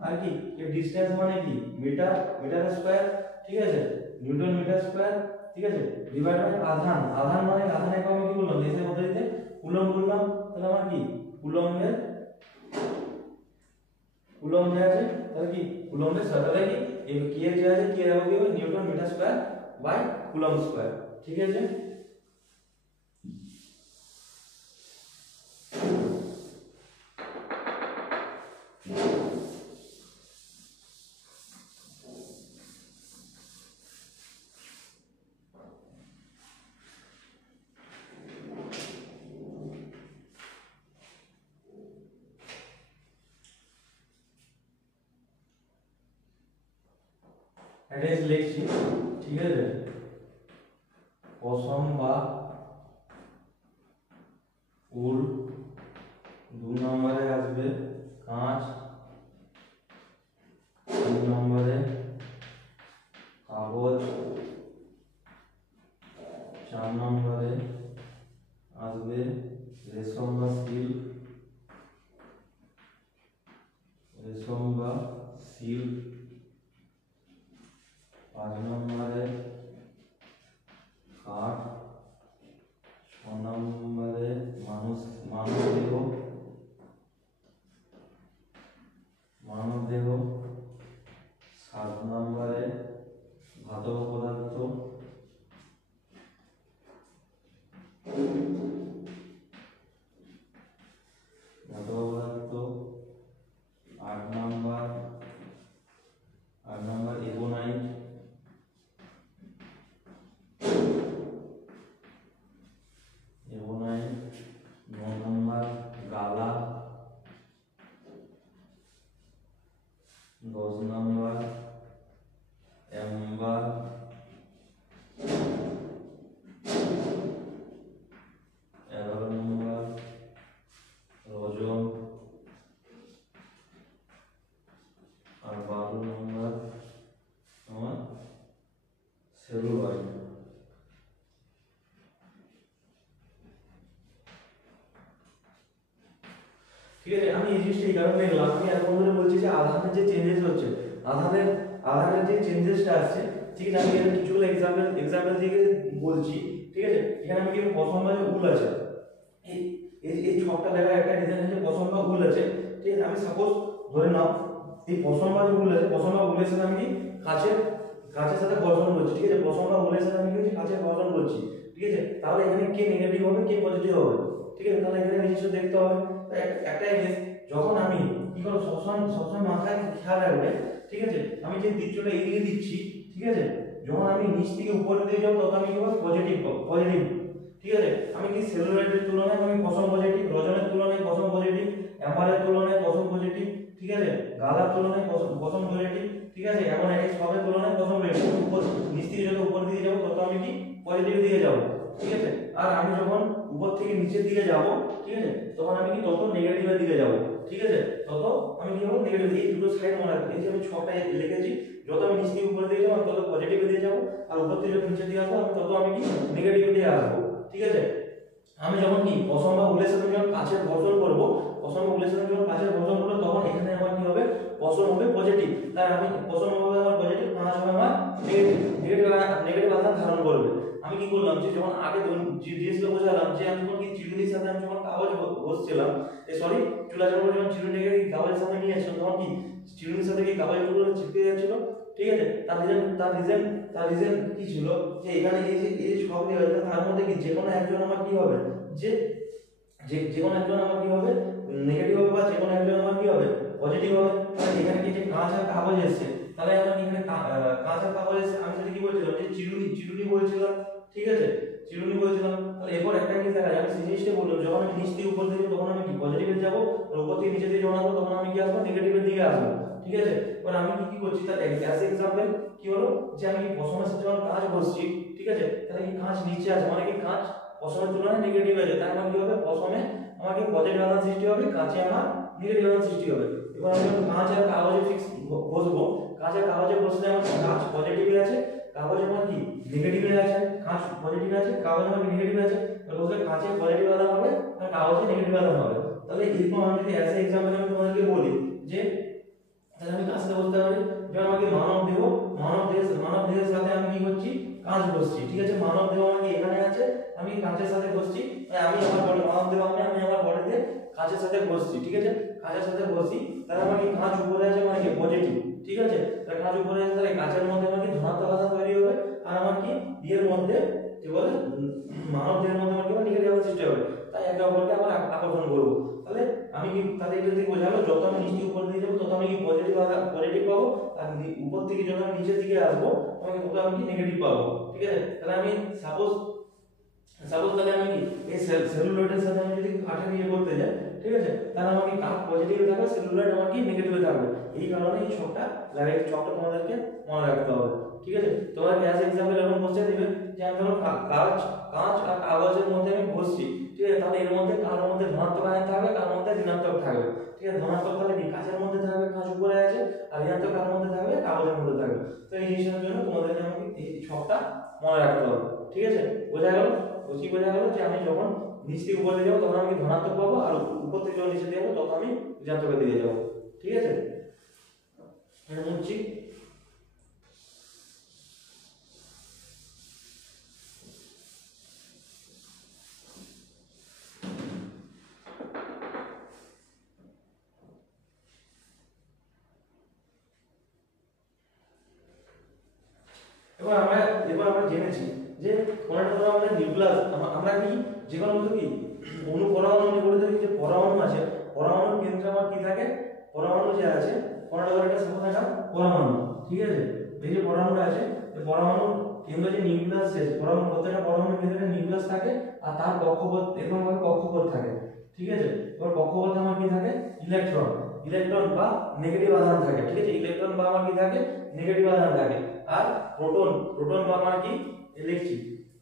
আর কি এর ডিসটেন্স মানে কি মিটার স্কয়ার, ঠিক আছে, নিউটন মিটার স্কয়ার, ঠিক আছে, ডিভাইড বাই আধান মানে আধান একক আমি কি বললাম এসে পদ্ধতিতে কুলম্ব বললাম। তাহলে আমার কি কুলম্ব যে আছে, তাহলে কি কুলম্বের সাথে কি এই কি এর যে আছে কি এর একক হবে newton metre square by coulomb square, ঠিক আছে। অ্যাড্রেস লিখছি, ঠিক আছে। পশম বা উল, 2 নম্বরে আসবে কাঁচ, 3 নম্বরে কাগজ, 4 নম্বরে আসবে রেশম বা সিল্ক, 5 নম্বরে কাঠ, 6 নম্বরে মানব দেহ, 7 নম্বরে ধাতব পদার্থ, 8 নম্বর এগোনাইট, 9 নম্বর গালা, 10 নম্বর এম্বার, 11 নম্বর রজন, আর 12 নম্বর আমার সেলুলয়েড। ঠিক আছে, আমি এই জিনিসটা এই কারণে লিখলাম, আমি এখন ধরে বলছি যে আধানের যে চেঞ্জেস হচ্ছে, আধানের যে চেঞ্জেসটা আসছে, ঠিক আছে। আমি এখানে কিছুগুলো এক্সাম্পল দিয়ে বলছি, ঠিক আছে। এখানে আমি কি পছন্দ যে উল আছে, এই ছকটা লেখা একটা ডিজাইন আছে পছন্দ বা উল আছে, ঠিক আছে। আমি সাপোজ ধরে নাও এই পছন্দ বা উল আছে, পছন্দ বা উলের সাথে আমি কি কাঁচের সাথে ঘর্ষণ করছি, ঠিক আছে। পছন্দ বা উলের সাথে আমি কি কাঁচের ঘর্ষণ করছি, ঠিক আছে। তাহলে এখানে কে নেগেটিভ হবে কে পজিটিভ হবে, ঠিক আছে। তাহলে এখানে জিনিসটা দেখতে হবে। একটাই জিনিস, যখন আমি কি করব সবসময় মাথায় খেয়াল রাখবে, ঠিক আছে। আমি যে তীরটা এইদিকে দিচ্ছি, ঠিক আছে, যখন আমি নিচ থেকে উপরের দিকে যাব তখন আমি কি হবে পজিটিভ, ঠিক আছে। আমি কি সেলুলাইটের তুলনায় আমি পছন্দ পজিটিভ, রজনের তুলনায় পছন্দ পজিটিভ, অ্যামারের তুলনায় পছন্দ পজিটিভ, ঠিক আছে, গালার তুলনায় পছন্দ পজিটিভ, ঠিক আছে। এমন এক সবের তুলনায় পছন্দ পজিটিভ। নিচ থেকে যত উপরের দিকে যাব তত আমি কি পজিটিভ দিকে যাব, ঠিক আছে। আর আমি যখন উপর থেকে নিচের দিকে যাব, ঠিক আছে, তখন আমি কি তত নেগেটিভের দিকে যাব, ঠিক আছে। তত আমি কি হবে নেগেটিভ। এই দুটো সাইড মনে রাখবেন, এই যে আমি ছকটা লিখেছি, যত আমি নিচ থেকে উপরের দিকে যাব তত পজিটিভ দিকে যাব, আর উপর থেকে যত নিচের দিকে আসবো আমি তত আমি কি নেগেটিভ দিকে আসবো, ঠিক আছে। আমি যখন কি পছন্দ বা উলের সাথে যখন কাঁচের ঘর্ষণ করব, পছন্দ বা উলের সাথে যখন কাঁচের ঘর্ষণ করব তখন এখানে আমার কি হবে পছন্দ হবে পজিটিভ, তাই আমি পছন্দ হবে আমার পজিটিভ, কাঁচ হবে আমার নেগেটিভ আধান ধারণ করবে। আমি কি করলাম যে যখন আগে জিনিসগুলো বোঝালাম যে আমি যখন কি চিরুনির সাথে আমি যখন কাগজ ঘষছিলাম, সরি চুলা যখন চিরুনিকে কাগজের সাথে নিয়ে আসছিলাম তখন কি চিরুনির সাথে কি কাগজগুলো চিপকে যাচ্ছিল, ঠিক আছে। তার রিজন কি ছিল যে এখানে এই যে সব দেওয়া আছে তার মধ্যে কি যে কোনো একজন আমার কি হবে যে কোনো একজন আমার কি হবে নেগেটিভ হবে, বা যে কোনো একজন আমার কি হবে পজিটিভ হবে। তাহলে এখানে কি যে কাঁচ আর কাগজ এসেছে, তাহলে আমরা এখানে কাঁচ আর কাগজ এসেছে, আমি সেটা কি বলছিলাম যে চিরুনি বলছিলাম, ঠিক আছে, চিরুনি বলছিলাম। তাহলে এরপর একটা জিনিস দেখা যায়, আমি সেই জিনিসটা বললাম যখন আমি নিচ থেকে উপর দিকে তখন আমি কি পজিটিভে যাব, আর উপর থেকে নিচে দিকে যখন আসবো তখন আমি কি আসবো নেগেটিভের দিকে আসবো, ঠিক আছে। এবার আমি কি করছি তার অ্যাজ এক্সাম্পল কি হলো যে আমি পছন্দের সাথে যখন কাঁচ বসছি, ঠিক আছে, তাহলে কি কাঁচ নিচে আছে মানে কি কাঁচ পশমের তুলনায় নেগেটিভ আছে, তার মানে কি হবে পশমে আমাকে পজিটিভ আধান সৃষ্টি হবে, কাঁচে আমার নেগেটিভ আধান সৃষ্টি হবে। এবার আমি যখন কাঁচ আর কাগজে ফিক্স বসবো, কাঁচ আর কাগজে বসলে আমার কাঁচ পজিটিভে আছে, কাগজ আমার কি নেগেটিভে আছে, কাঁচ পজিটিভে আছে, কাগজ আমার নেগেটিভে আছে, তাহলে বলতে কাঁচে পজিটিভ আধান হবে আর কাগজে নেগেটিভ আধান হবে। তাহলে এরকম আমি যদি অ্যাজ এ এক্সাম্পল আমি তোমাদেরকে বলি যে তাহলে আমি কার সাথে বলতে পারি, যেমন আমাকে মানব দেহের সাথে আমি কি করছি, কাঁচ বসছি, ঠিক আছে, মানব দেহ আমাকে এখানে আছে, আমি কাঁচের সাথে বসছি, আমি আমার বডি মানব দেহ আমি আমার বডিতে কাঁচের সাথে বসছি, ঠিক আছে, কাঁচের সাথে বসি, তাহলে আমাকে কাঁচ উপরে আছে মানে কি পজিটিভ, ঠিক আছে, তাহলে কাঁচ উপরে আছে, তাহলে কাঁচের মধ্যে আমাকে ধনাত্মক আধান তৈরি হবে, আর আমার কি ইয়ের মধ্যে কি বলে মানব দেহের মধ্যে আমাকে নেগেটিভ আধান সৃষ্টি হবে, তাই একে অপরকে আমরা আকর্ষণ করব। তাহলে আমি কি তাহলে এটা থেকে বোঝালো যত আমি নিচে উপর দিকে যাব তত আমি কি পজিটিভ পাবো, আর উপর থেকে যখন আমি নিচের দিকে আসবো আমাকে তত আমি কি নেগেটিভ পাবো, ঠিক আছে। তাহলে আমি সাপোজ তাহলে আমি কি এই সেলুলোইডের সাথে আমি যদি কাঠের ইয়ে করতে যাই, ঠিক আছে, তাহলে আমাকে কাঠ পজিটিভে থাকবে, সেলুলোইড আমার কি নেগেটিভে থাকবে, এই কারণে এই ছকটা লাগে, এই ছকটা তোমাদেরকে মনে রাখতে হবে, ঠিক আছে। তোমাদেরকে অ্যাজ এক্সাম্পল এরকম কোশ্চেন দিবে যে আমি ধরো কাঁচ আর কাগজের মধ্যে আমি বসছি, ঠিক আছে, তাহলে এর মধ্যে কার মধ্যে ধনাত্মক আধান থাকবে, কার মধ্যে ঋণাত্মক থাকবে, ঠিক আছে, ধনাত্মক তাহলে কি কাঁচের মধ্যে থাকবে, কাঁচ উপরে আছে, আর ঋণাত্মক কার মধ্যে থাকবে, কাগজের মধ্যে থাকবে। তো এই জিনিসটার জন্য তোমাদেরকে আমাকে এই ছকটা মনে রাখতে হবে, ঠিক আছে। বোঝা গেল যে আমি যখন নিচ থেকে উপরে যাবো তখন আমি ধনাত্মক পাবো, আর উপর থেকে যখন নিচে যাবো তখন আমি ঋণাত্মকের দিকে যাবো, ঠিক আছে। এটা মুছছি। এবার আমরা জেনেছি যে কোনটা ধরো আমাদের নিউক্লিয়াস, আমরা কি যেকোনো কিছু কি অণু পরমাণু নিয়ে বলে থাকি, যে পরমাণু আছে, পরমাণুর কেন্দ্রে আমার কি থাকে, পরমাণু যে আছে, কোনটা ধরো এটা সাপোজ একটা পরমাণু, ঠিক আছে, এই যে পরমাণুটা আছে, এই পরমাণুর কেন্দ্রে যে নিউক্লিয়াস আছে, পরমাণু প্রত্যেকটা পরমাণুর কেন্দ্রে নিউক্লিয়াস থাকে, আর তার কক্ষপথ এরকম ভাবে কক্ষপথ থাকে, ঠিক আছে। এবার কক্ষপথে আমার কি থাকে, ইলেকট্রন বা নেগেটিভ আধান থাকে, ঠিক আছে, ইলেকট্রন বা আমার কি থাকে, নেগেটিভ আধান থাকে, আর প্রোটন বা আমার কি লিখছি,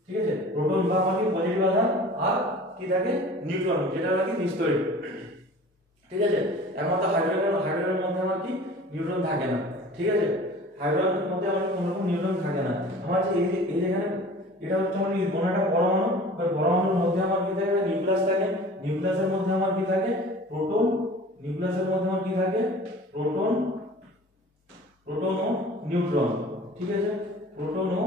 ঠিক আছে, প্রোটন বা আমার কি পজিটিভ আধান, আর কি থাকে নিউট্রন, যেটা নাকি নিষ্ক্রিয়, ঠিক আছে। একমাত্র হাইড্রোজেনের মধ্যে আমার কি নিউট্রন থাকে না, ঠিক আছে, হাইড্রোজেনের মধ্যে আমার কোনো রকম নিউট্রন থাকে না। আমার যে এই যেখানে এটা হচ্ছে আমার কি কোনো একটা পরমাণু, আর পরমাণুর মধ্যে আমার কি থাকে, নিউক্লিয়াস থাকে, নিউক্লিয়াসের মধ্যে আমার কি থাকে প্রোটন, নিউক্লিয়াসের মধ্যে আমার কি থাকে প্রোটন ও নিউট্রন, ঠিক আছে, প্রোটন ও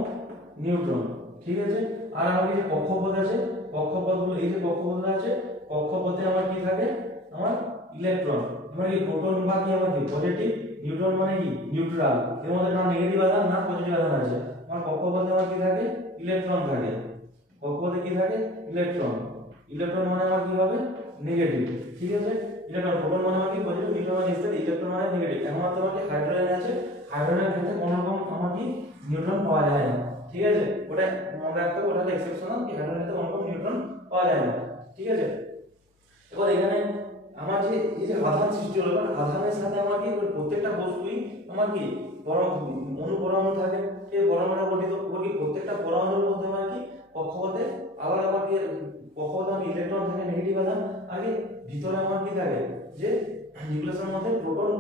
নিউট্রন, ঠিক আছে। আর আমার যে কক্ষপথ আছে, কক্ষপথগুলো এই যে কক্ষপথ আছে, কক্ষপথে আমার কি থাকে, আমার ইলেকট্রন, মানে কি প্রোটন বা কি আমার কি পজিটিভ, নিউট্রন মানে কি নিউট্রাল, এর মধ্যে না নেগেটিভ আধান না পজিটিভ আধান আছে। আমার কক্ষপথে আমার কি থাকে, ইলেকট্রন থাকে, কক্ষপথে কি থাকে, ইলেকট্রন মানে আমার কি হবে নেগেটিভ, ঠিক আছে। ইলেকট্রন, প্রোটন মানে আমার কি পজিটিভ, নিউট্রন মানে ইত্যাদি, ইলেকট্রন মানে নেগেটিভ। এখন আমার কি হাইড্রোজেন আছে, হাইড্রোজেনের ক্ষেত্রে কোনো রকম আমার কি নিউট্রন পাওয়া যায় না, ঠিক আছে, ওটা মনে রাখতে হবে, ওটা এক্সেপশনাল, কি হাইড্রোজেনের কোনো রকম নিউট্রন পাওয়া যায় না, ঠিক আছে। এবার এখানে আমার যে এই যে আধান সৃষ্টি হলো, আধানের সাথে আমার কি প্রত্যেকটা বস্তুই আমার কি পরমাণু থাকে, যে পরমাণু গঠিত, কি প্রত্যেকটা পরমাণুর মধ্যে আমার কি কক্ষপথে আবার আমার কি কক্ষপথে আমার ইলেকট্রন থাকে নেগেটিভ আধান, আগে ভিতরে আমার কি থাকে যে নিউক্লিয়াসের মধ্যে প্রোটন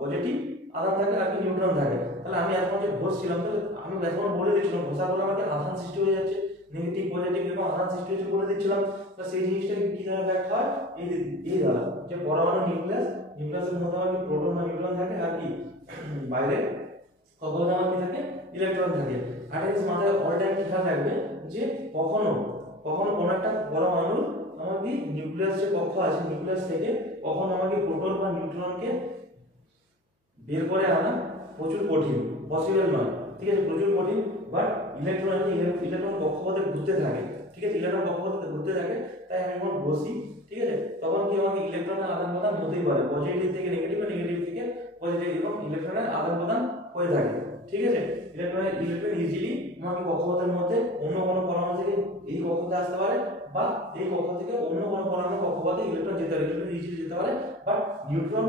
পজিটিভ আধান থাকে, আর কি নিউট্রন থাকে। তাহলে আমি এখন যে বসছিলাম, তো আমি এখন বলে দিচ্ছিলাম ঘষা করে আমাকে আধান সৃষ্টি হয়ে যাচ্ছে, নেগেটিভ পজিটিভ এবং আধান সৃষ্টি হচ্ছে বলে দিচ্ছিলাম। তো সেই জিনিসটা কি দ্বারা ব্যাখ্যা হয়, এই দ্বারা যে পরমাণু নিউক্লিয়াসের মধ্যে আমার কি প্রোটন বা নিউট্রন থাকে, আর কি বাইরে কক্ষপথে আমার কি থাকে ইলেকট্রন থাকে। আর এই মাথায় অল টাইম খেয়াল রাখবে যে কখনো কোনো একটা পরমাণু আমার কি নিউক্লিয়াস যে কক্ষ আছে, নিউক্লিয়াস থেকে কখনো আমাকে প্রোটন বা নিউট্রনকে বের করে আনা প্রচুর কঠিন, পসিবল নয়, ঠিক আছে, প্রচুর কঠিন। বাট ইলেকট্রন কক্ষপথে ঘুরতে থাকে, ঠিক আছে, ইলেকট্রন কক্ষপথে ঘুরতে থাকে, তাই আমি যখন বসি, ঠিক আছে, তখন কি আমাকে ইলেকট্রনের আদান প্রদান হতেই পারে, পজিটিভ থেকে নেগেটিভ বা নেগেটিভ থেকে পজিটিভ, এবং ইলেকট্রনের আদান প্রদান হয়ে থাকে, ঠিক আছে। ইলেকট্রন ইজিলি আমাকে কক্ষপথের মধ্যে অন্য কোনো পরমাণু থেকে এই কক্ষপথে আসতে পারে, বা এই কক্ষ থেকে অন্য কোনো পরমাণু কক্ষপথে ইলেকট্রন ইজিলি যেতে পারে। বাট নিউট্রন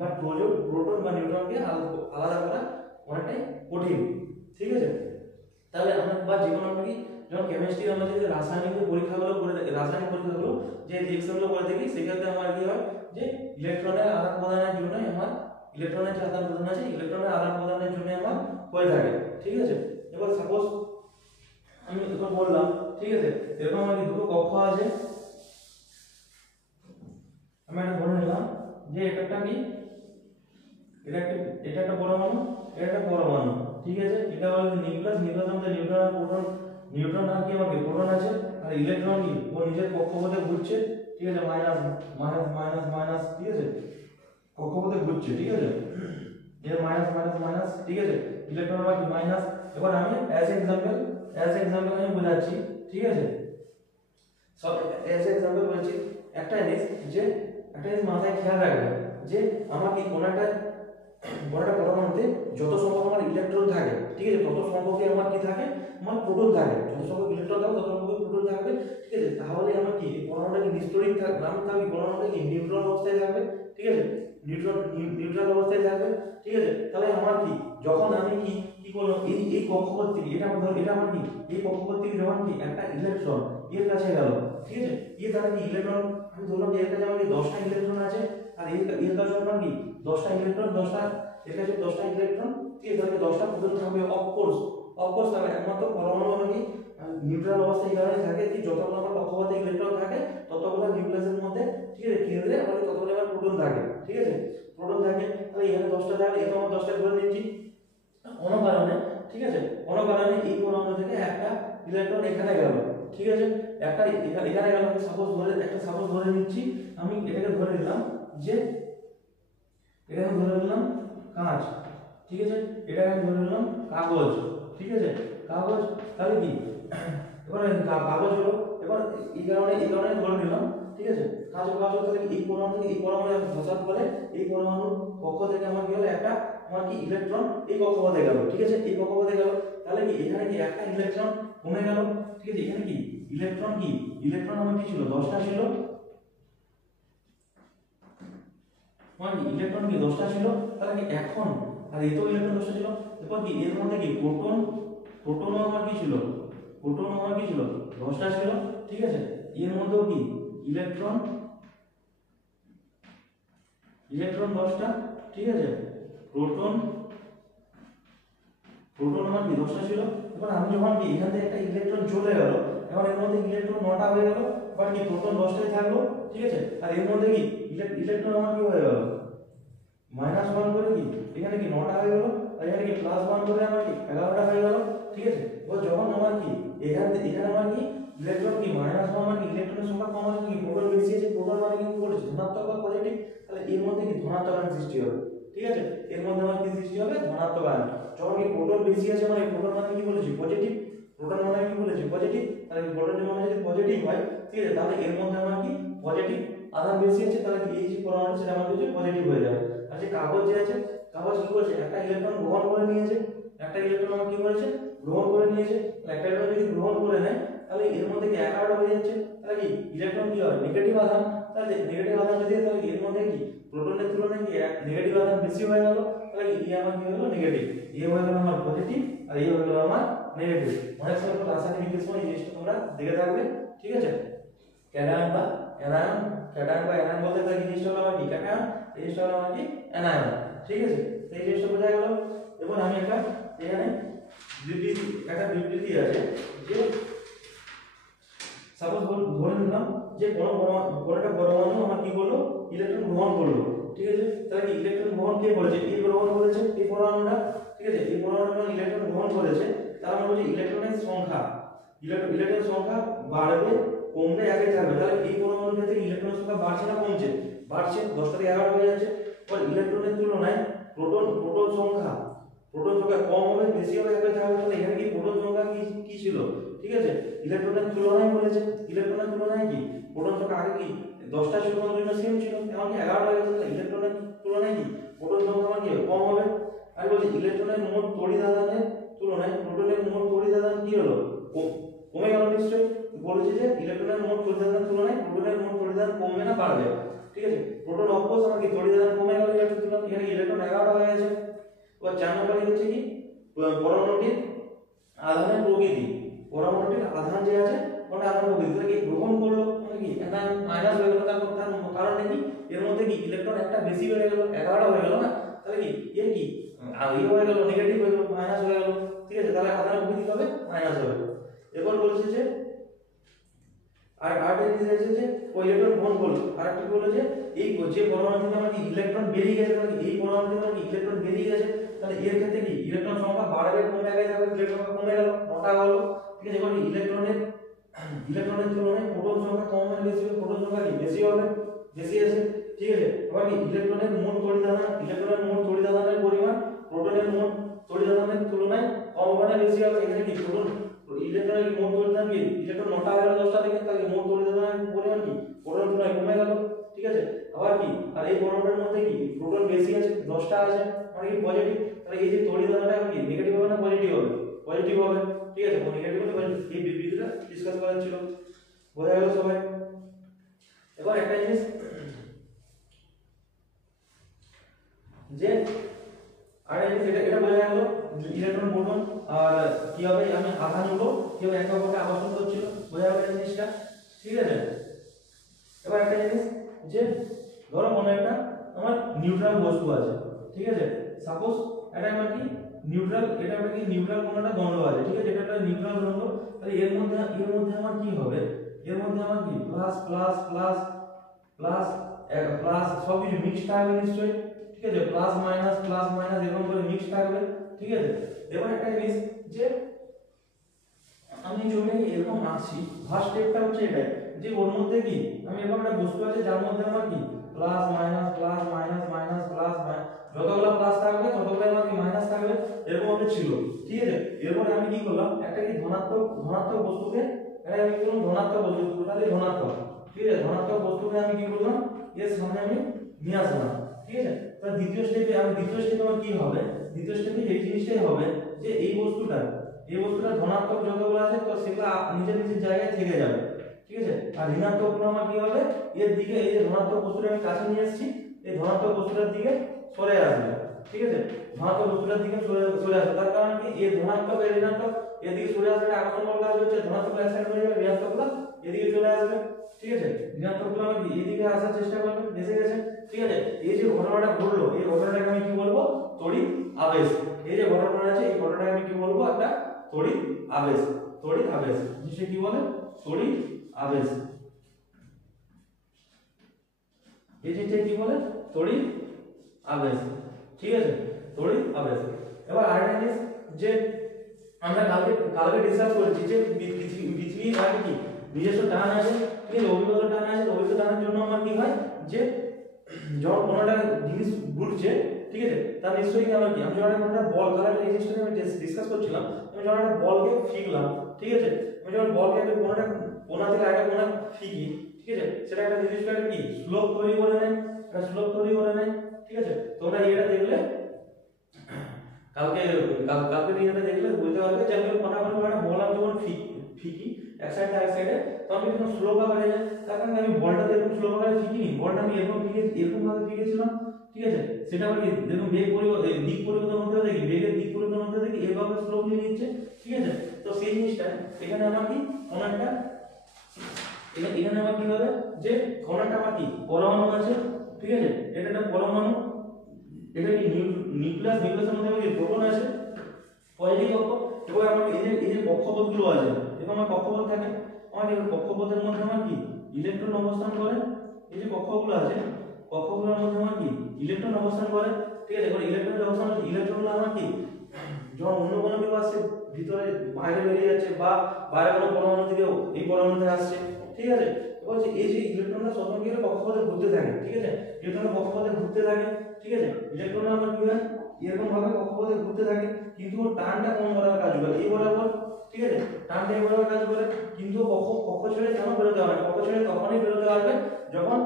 বা প্রোটন বা নিউট্রনকে আলাদা করা অনেকটাই কঠিন, ঠিক আছে। তাহলে আমরা বা যে কোনো কি যখন কেমিস্ট্রি আমরা যে রাসায়নিক পরীক্ষাগুলো করে থাকি, রাসায়নিক পরীক্ষাগুলো যে রিঅ্যাকশনগুলো করে থাকি, সেক্ষেত্রে আমার কি হয় যে ইলেকট্রনের আদান প্রদানের জন্য আমার ইলেকট্রনের যে আদান প্রদান আছে, ইলেকট্রনের আদান প্রদানের জন্য আমার হয়ে থাকে। ঠিক আছে, এবার সাপোজ আমি এবার বললাম, ঠিক আছে, এরকম আমার দুটো কক্ষ আছে, আমি এটা ধরে নিলাম যে এটা একটা কি, এটা একটা পরমাণু, এটা একটা পরমাণু। ঠিক আছে, এটা হলো নিউক্লিয়াস, নিউক্লিয়াসের মধ্যে নিউট্রন আর প্রোটন, নিউট্রন আর কি আমাকে প্রোটন আছে, আর ইলেকট্রন কি ও নিজের কক্ষপথে ঘুরছে। ঠিক আছে, মাইনাস মাইনাস মাইনাস মাইনাস, ঠিক আছে, কক্ষপথে ঘুরছে। ঠিক আছে, এর মাইনাস মাইনাস মাইনাস, ঠিক আছে, ইলেকট্রন আর কি মাইনাস। এবার আমি অ্যাজ এক্সাম্পল আমি বোঝাচ্ছি। ঠিক আছে, সব অ্যাজ এক্সাম্পল বলছি। একটা জিনিস যে একটা জিনিস মাথায় খেয়াল রাখবে যে আমার কি কোনটা পরমাণুতে যত সংখ্যক আমার ইলেকট্রন থাকে, ঠিক আছে, তত সংখ্যকই আমার কি থাকে, আমার প্রোটন থাকে। যত সংখ্যক ইলেকট্রন থাকে তত সংখ্যক প্রোটন থাকবে। ঠিক আছে, তাহলে আমার কি পরমাণুটা কি নিস্তড়িত থাকবে, নাম থাকবে পরমাণুটা কি নিউট্রাল অবস্থায় থাকবে। ঠিক আছে, নিউট্রাল অবস্থায় থাকবে। ঠিক আছে, তাহলে আমার কি যখন আমি কি করলাম, এই কক্ষপথ থেকে এটা আমার কি এই কক্ষপথ থেকে যখন কি একটা ইলেকট্রন এর কাছে গেল। ঠিক আছে, দ্বারা কি ইলেকট্রন, আমি ধরলাম যে এর কাছে আমার কি 10টা ইলেকট্রন আছে, আর এর কাছে আমার কি 10টা ইলেকট্রন, 10টা এর কাছে 10টা ইলেকট্রন। ঠিক আছে, তাহলে 10টা প্রোটন থাকবে। অফকোর্স তাহলে একমাত্র পরমাণু আমার কি নিউট্রাল অবস্থায় এই কারণে থাকে যে যতগুলো আমার কক্ষপথে ইলেকট্রন থাকে ততগুলো নিউক্লিয়াসের মধ্যে, ঠিক আছে, কেন্দ্রে আমার ততগুলো আমার প্রোটন থাকে। ঠিক আছে, প্রোটন থাকে। তাহলে এখানে 10টা থাকলে এখানে আমার 10টা ধরে নিচ্ছি কোনো কারণে। ঠিক আছে, কোনো কারণে এই পরমাণু থেকে একটা ইলেকট্রন এখানে গেল। ঠিক আছে, একটা এখানে গেল, আমি সাপোজ ধরে নিচ্ছি, আমি এটাকে ধরে নিলাম যে এটাকে ধরে নিলাম কাঁচ। ঠিক আছে, এটাকে ধরে নিলাম কাগজ। ঠিক আছে, কাগজ, তাহলে কি এবার কাগজ হলো। এবার এই কারণে ধরে নিলাম। ঠিক আছে, কাগজ তাহলে এই পরমাণু ঘষার ফলে এই পরমাণু কক্ষ থেকে আমার কি হলো, একটা আমার কি ইলেকট্রন এই কক্ষপথে গেল। ঠিক আছে, এই কক্ষপথে গেল, তাহলে কি এখানে কি একটা ইলেকট্রন কমে গেল। ঠিক আছে, এখানে কি ইলেকট্রন আমার কি ছিল, 10টা ছিল, মানে ইলেকট্রন কি 10টা ছিল। তাহলে কি এখন আর এই তো ইলেকট্রন 10টা ছিল, এরপর কি এর মধ্যে কি প্রোটনও আমার কি ছিল, 10টা ছিল। ঠিক আছে, এর মধ্যেও কি ইলেকট্রন 10টা। ঠিক আছে, প্রোটন আমার কি 10টা ছিল। এবার আমি যখন কি এখান থেকে একটা ইলেকট্রন চলে গেল, এখন এর মধ্যে ইলেকট্রন 9টা হয়ে গেল, এবার কি প্রোটন 10টাই থাকলো। ঠিক আছে, আর এর মধ্যে কি ইলেকট্রন আমার কি হয়ে গেল, -1 করে কি এখানে কি 9টা হয়ে গেল, আর এখানে কি +1 করে আমার কি 11টা হয়ে গেল। ঠিক আছে, এবার যখন আমার কি এখানে আমার কি ইলেকট্রন কি -1 আমার কি ইলেকট্রনের সংখ্যা কম আছে, কি প্রোটন বেশি আছে, প্রোটন মানে কি বলেছে ধনাত্মক বা পজিটিভ, তাহলে এর মধ্যে কি ধনাত্মক আয়ন সৃষ্টি হবে। ঠিক আছে, এর মধ্যে আমার কি সৃষ্টি হবে, ধনাত্মক আয়ন। যখন কি প্রোটন বেশি আছে মানে প্রোটন মানে কি বলেছি পজিটিভ, প্রোটন মানে কি বলেছি পজিটিভ, তাহলে প্রোটন মানে যদি পজিটিভ হয়, ঠিক আছে, তাহলে এর মধ্যে আমার কি পজিটিভ আধান বেশি আছে, তাহলে কি এই যে পরমাণু সেটা আমার হচ্ছে পজিটিভ হয়ে যাবে। আর যে কাগজ যে আছে, কাগজ কি করেছে, একটা ইলেকট্রন গ্রহণ করে নিয়েছে, একটা ইলেকট্রন আমার কি করেছে গ্রহণ করে নিয়েছে। একটা ইলেকট্রন যদি গ্রহণ করে নেয়, তাহলে এর মধ্যে কি 11টা হয়ে যাচ্ছে, তাহলে কি ইলেকট্রন কি হয় নেগেটিভ আধান। তাহলে নেগেটিভ আধান যদি হয়, তাহলে এর মধ্যে কি প্রোটনের তুলনায় কি নেগেটিভ আধান বেশি হয়ে গেল, তাহলে কি এই আমার কি হলো নেগেটিভ, এই হয়ে গেল আমার পজিটিভ, আর এই হয়ে গেল আমার নেগেটিভ। অনেক সময় রাসায়নিক বিক্রিয়ার সময় এই জিনিসটা তোমরা দেখে থাকবে। ঠিক আছে, ক্যাটায়ন বা অ্যানায়ন বলতে তার জিনিসটা হলো আমার কি ক্যাটায়ন, এই জিনিসটা হলো আমার কি অ্যানায়ন। ঠিক আছে, এই জিনিসটা বোঝা গেল। এবার আমি এখানে বিবৃতি আছে যে সাপোজ ধরে নিলাম যে একটা পরমাণু আমার কি করলো, ইলেকট্রন গ্রহণ করলো। ঠিক আছে, তাহলে কি ইলেকট্রন গ্রহণ কে করেছে, এই গ্রহণ করেছে এই পরমাণুটা। ঠিক আছে, এই পরমাণুটা ইলেকট্রন গ্রহণ করেছে, তার মানে হচ্ছে ইলেকট্রনের সংখ্যা বাড়বে কমবে আগে থাকবে। তাহলে এই পরমাণুর ক্ষেত্রে ইলেকট্রনের সংখ্যা বাড়ছে না কমছে, বাড়ছে, 10 থেকে 11 হয়ে যাচ্ছে। আর ইলেকট্রনের তুলনায় প্রোটন সংখ্যা কম হবে বেশি হবে আগে থাকবে। তাহলে এখানে কি প্রোটন সংখ্যা কি ছিল, ঠিক আছে, ইলেকট্রনের তুলনায় বলেছে, ইলেকট্রনের তুলনায় কি প্রোটন সংখ্যা আগে কি 10টা ছিল, দুটো সেম ছিল, এখন কি 11টা হয়ে গেছে। ইলেকট্রনের তুলনায় কি প্রোটন সংখ্যা আমার কি কম হবে। আর বলছে ইলেকট্রনের মোট তড়িৎ আধানের তুলনায় প্রোটনের মোট তড়িৎ আধান কি হলো, কমে গেল নিশ্চয়ই। বলেছে যে ইলেকট্রনের মোট তড়িৎ আধানের তুলনায় প্রোটনের মোট তড়িৎ আধান কমবে না বাড়বে। ঠিক আছে, প্রোটন অফকোর্স আমার কি তড়িৎ আধান কমে গেল ইলেকট্রন তুলনায়, এখানে ইলেকট্রন 11টা হয়ে গেছে। এবার 4 নম্বরে হচ্ছে কি পরমাণুটির আধানের প্রকৃতি। পরমাণুটির আধান যে আছে ওটা আধান প্রকৃতি কি গ্রহণ করলো মানে কি এটা মাইনাস হয়ে গেল, তার কারণ কি এর মধ্যে কি ইলেকট্রন একটা বেশি বেড়ে গেল, 11টা হয়ে গেল না, তাহলে কি এর কি এই হয়ে গেল নেগেটিভ হয়ে গেল, মাইনাস হয়ে গেল, ঠিক আছে, তাহলে আধান প্রকৃতি হবে মাইনাস হবে। এরপর বলেছে যে আর জিনিস আছে যে ওই ইলেকট্রন গ্রহণ করলো, আর একটা কি বলে যে এই যে পরমাণু থেকে আমার কি ইলেকট্রন বেরিয়ে গেছে, মানে এই পরমাণু থেকে আমার কি ইলেকট্রন বেরিয়ে গেছে, তাহলে এর ক্ষেত্রে কি ইলেকট্রন সংখ্যা বাড়বে কমে গেছে, তাহলে ইলেকট্রন সংখ্যা কমে গেল, 9টা হলো, ঠিক আছে। এবার ইলেকট্রনের তুলনায় প্রোটন সংখ্যা কম হবে বেশি হবে, প্রোটন সংখ্যা কি বেশি হবে, বেশি আছে, ঠিক আছে। এবার কি ইলেকট্রনের মোট তড়িৎ আধানের পরিমাণ প্রোটনের মোট তড়িৎ আধানের তুলনায় কম হবে না বেশি হবে, এখানে কি প্রোটন ইলেকট্রনের মোট তড়িৎ আধান কি ইলেকট্রন 9টা হলো 10টা থেকে, তাহলে মোট তড়িৎ আধানের পরিমাণ কি প্রোটনের তুলনায় কমে গেল, ঠিক আছে। আবার কি আর এই পরমাণুর মধ্যে কি প্রোটন বেশি আছে, 10টা আছে, মানে কি পজিটিভ, তাহলে এই যে তড়িৎ আধানটা কি নেগেটিভ হবে না পজিটিভ হবে, পজিটিভ হবে, ঠিক আছে। নেগেটিভ হলে পজিটিভ, এই বিবৃতিটা ডিসকাস করা ছিল, বোঝা গেল সবাই। এবার একটা জিনিস যে আর এটা বোঝা গেল ইলেকট্রন প্রোটন আর কি হবে আমি আধান হলো কি হবে একে অপরকে আকর্ষণ করছিল, বোঝা গেল এই জিনিসটা, ঠিক আছে। এবার একটা জিনিস যে ধরো কোনো একটা আমার নিউট্রাল বস্তু আছে, ঠিক আছে, সাপোজ এটা আমার কি নিউট্রাল, এটা একটা কি নিউট্রাল কোনো একটা দণ্ড আছে, ঠিক আছে, এটা একটা নিউট্রাল দণ্ড, তাহলে এর মধ্যে আমার কি হবে, এর মধ্যে আমার কি plus plus plus plus plus সব কিছু মিক্স থাকবে নিশ্চয়ই, ঠিক আছে, প্লাস মাইনাস এরকম করে মিক্স থাকবে, ঠিক আছে। এবার একটা জিনিস যে আমি ছবিটা এরকম আঁকছি, ফার্স্ট স্টেপটা হচ্ছে এটাই যে ওর মধ্যে কি আমি এরকম একটা বস্তু আছে যার মধ্যে আমার কি plus minus plus minus minus plus যতগুলো প্লাস থাকবে ততগুলো আমার কি মাইনাস থাকবে, এরকম একটা ছিল, ঠিক আছে। এরপরে আমি কি করলাম একটা কি ধনাত্মক বস্তুকে, এটা আমি কি করলাম ধনাত্মক বস্তু, টোটালি ধনাত্মক, ঠিক আছে, ধনাত্মক বস্তুকে আমি কি করলাম এর সামনে আমি নিয়ে আসলাম, ঠিক আছে। তাহলে দ্বিতীয় স্টেপে আমার কি হবে, দ্বিতীয় স্টেপে এই জিনিসটাই হবে যে এই বস্তুটা ধনাত্মক যতগুলো আছে তো সেগুলো নিজের জায়গায় থেকে যাবে, ঠিক আছে। আর ঋণাত্মক গুলো আমার কি হবে এর দিকে, এই যে ধনাত্মক বস্তুটা আমি কাছে নিয়ে আসছি, এই ধনাত্মক বস্তুটার দিকে সরে আসবে, ঠিক আছে, ধনাত্মক বস্তুটার দিকে সরে আসবে, তার কারণ কি এই ধনাত্মক এর ঋণাত্মক এদিকে সরে আসবে, আকর্ষণ বল কাজ হচ্ছে ধনাত্মক এক সাইড হয়ে যাবে, ঋণাত্মকগুলো এদিকে চলে আসবে, ঠিক আছে, ঋণাত্মকগুলো আমার এদিকে আসার চেষ্টা করবে, এসে গেছে, ঠিক আছে। এই যে ঘটনাটা ঘটলো এই ঘটনাটাকে আমি কি বলবো তড়িৎ আবেশ, এই যে ঘটনাটা আছে এই ঘটনাটাকে আমি কি বলবো একটা তড়িৎ আবেশ, জিনিসটা কি বলে তড়িৎ আবেশ, এই জিনিসটা কি বলে তড়িৎ আবেশ, ঠিক আছে, তড়িৎ আবেশ। এবার আরেকটা জিনিস যে আমরা কালকে ডিসকাস করেছি যে পৃথিবীর আর কি নিজস্ব টান আছে, ঠিক আছে, অভিগত টান আছে, অভিগত টানের জন্য আমার কি হয় যে যখন কোনো একটা জিনিস ঘুরছে, ঠিক আছে, তার নিশ্চয়ই আমার কি আমি যখন একটা বল কালার এই জিনিসটা আমি ডিসকাস করছিলাম, আমি যখন একটা বলকে ফিকলাম, ঠিক আছে, আমি যখন বলকে একটা কোণা থেকে আগে কোণা ফিকি, ঠিক আছে, সেটা একটা নির্দিষ্ট একটা কি স্লোপ তৈরি করে নেয়, ঠিক আছে। তোমরা এটা দেখলে কালকে এটা দেখলে বুঝতে পারবে যে আমি কোণাগুলো একটা বল আমি যখন ফিকি এক সাইডে তো আমি যখন স্লো ভাবে যায়, তার কারণে আমি বলটা এরকম স্লো ভাবে ফিকিনি, বলটা আমি এরকম ভাবে ফিকেছিলাম, ঠিক আছে, সেটা আবার দেখুন দিক পরিবর্তন হতে দেখি, বেগের দিক পরিবর্তন হতে দেখি এভাবে স্লো নিয়ে নিচ্ছে, ঠিক আছে। তো সেই জিনিসটা এখানে আমার কি কোণাটা এখানে আমার কি হবে যে কোণাটা আমার কি পরমাণু আছে, ঠিক আছে, এটা একটা পরমাণু, এটা কি নিউক্লিয়াসের মধ্যে আমার প্রোটন আছে পজিটিভ কক্ষ, এবার আমার এই যে কক্ষপথগুলো আছে, এরকম আমার কক্ষপথ থাকে, আমার এই কক্ষপথের মধ্যে আমার কি ইলেকট্রন অবস্থান করে, এই যে কক্ষগুলো আছে কক্ষগুলোর মধ্যে আমার কি ইলেকট্রন অবস্থান করে, ঠিক আছে। এবার ইলেকট্রনগুলো আমার কি যখন অন্য কোনো কেউ আসছে ভিতরে বাইরে বেরিয়ে যাচ্ছে বা বাইরে কোনো পরমাণু থেকে এই পরমাণুতে আসছে, ঠিক আছে। বলছে এই যে ইলেকট্রনটা সবসময় কি কক্ষপথে ঘুরতে থাকে, ঠিক আছে, ইলেকট্রন কক্ষপথে ঘুরতে থাকে, ঠিক আছে, ইলেকট্রন আমার কি হয় এরকম ভাবে কক্ষপথে ঘুরতে থাকে, কিন্তু ওর টানটা কোন বরাবর কাজ করে এই বরাবর, ঠিক আছে, টানটা এই বরাবর কাজ করে, কিন্তু কক্ষ ছেড়ে কেন বেরোতে হবে না, কক্ষ ছেড়ে তখনই বেরোতে পারবে যখন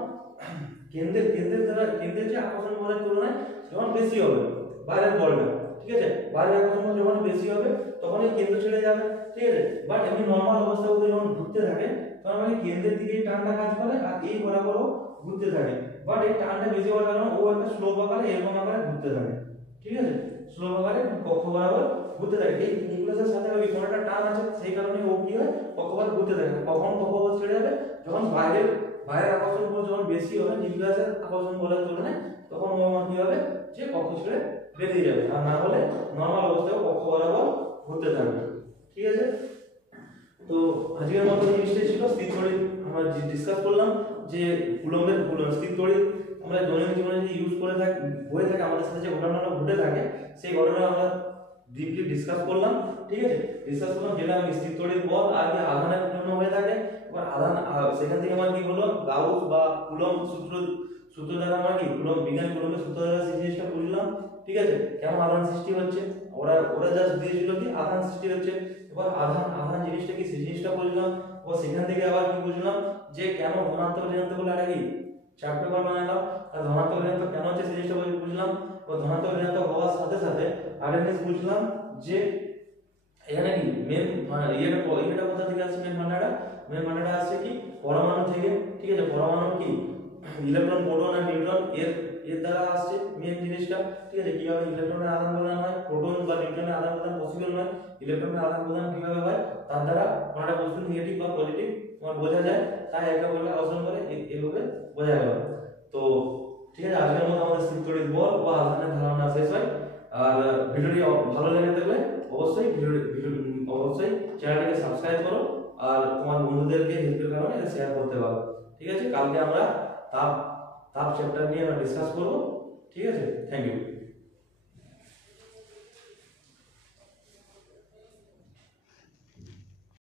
কেন্দ্রের যে আকর্ষণ বলের তুলনায় যখন বেশি হবে বাইরের বলটা, ঠিক আছে, বাইরের আকর্ষণ বল যখন বেশি হবে তখনই কেন্দ্র ছেড়ে যাবে, ঠিক আছে। বাট এমনি নরমাল অবস্থাতে যখন ঘুরতে থাকে তখন মানে কেন্দ্রের দিকে টানটা কাজ করে আর এই বরাবরও ঘুরতে থাকে, বাট এই টানটা বেশি হওয়ার কারণে ও একটা স্লো আকারে এরকম আকারে ঘুরতে থাকে, ঠিক আছে, স্লো আকারে কক্ষ বরাবর ঘুরতে থাকে, এই নিউক্লিয়াসের সাথে ওই কোনো একটা টান আছে, সেই কারণে ও কি হয় কক্ষপথ ঘুরতে থাকে। কখন কক্ষপথ ছেড়ে যাবে, যখন বাইরের আকর্ষণ বল যখন বেশি হবে নিউক্লিয়াসের আকর্ষণ বলের তুলনায়, তখন ও কি হবে যে কক্ষ ছেড়ে বেরিয়ে যাবে, আর না হলে নর্মাল অবস্থায় কক্ষ বরাবর ঘুরতে থাকবে। ঠিক আছে, তো আজকের মতো জিনিসটাই ছিল স্থির তড়িৎ। আমরা ডিসকাস করলাম যে কুলম্বের স্থির তড়িৎ আমরা দৈনন্দিন জীবনে যে ইউজ করে থাকি, হয়ে থাকে, আমাদের সাথে যে ঘটনাটা ঘটে থাকে সেই ঘটনা আমরা ডিপলি ডিসকাস করলাম। ঠিক আছে, ডিসকাস করলাম যেটা আমি স্থির তড়িৎ বল আর কি আধানের জন্য হয়ে থাকে। এবার আধান সেখান থেকে আমার কি হলো গাউস বা কুলম্ব সূত্র দ্বারা আমরা কি বিজ্ঞানী কুলম্বের সূত্র দ্বারা সেই জিনিসটা বুঝলাম। ঠিক আছে, কেন আধান সৃষ্টি হচ্ছে, ওরা জাস্ট দিয়েছিল কি আধান সৃষ্টি হচ্ছে। এবার আধান জিনিসটা কি সেই জিনিসটা বুঝলাম। ও সেখান থেকে আবার কি বুঝলাম যে কেন ধনাত্মক ঋণাত্মক বলে আগে কি চার্ট পেপার বানালাম, আর ধনাত্মক ঋণাত্মক কেন হচ্ছে সেই জিনিসটা বুঝলাম। ও ধনাত্মক ঋণাত্মক হওয়ার সাথে সাথে আরেকটা জিনিস বুঝলাম যে এখানে কি মেন ইয়েটা কোথা থেকে আসছে, মেন মানেটা আসছে কি পরমাণু থেকে। ঠিক আছে, পরমাণু কি ইলেকট্রন প্রোটন আর নিউট্রন এর দ্বারা আসছে মেন জিনিসটা। ঠিক আছে, কিভাবে ইলেকট্রনের আদান প্রদান হয়, প্রোটন বা নিউট্রনের আদান প্রদান পসিবল নয়, ইলেকট্রনের আদান প্রদান কিভাবে হয় তার দ্বারা কোনো একটা বস্তু নেগেটিভ বা পজিটিভ তোমার বোঝা যায়, তাই একে অপরকে আকর্ষণ করে এইভাবে বোঝা গেল। তো ঠিক আছে, আজকের মতো আমাদের স্থির তড়িৎ বল বা আধানের ধারণা শেষ হয়। আর ভিডিওটি ভালো লেগে থাকলে অবশ্যই চ্যানেলটিকে সাবস্ক্রাইব করো, আর তোমার বন্ধুদেরকে হেল্পের কারণে শেয়ার করতে পারো। ঠিক আছে, কালকে আমরা তাপ চ্যাপ্টার নিয়ে আমরা ডিসকাস করব। ঠিক আছে, থ্যাংক ইউ।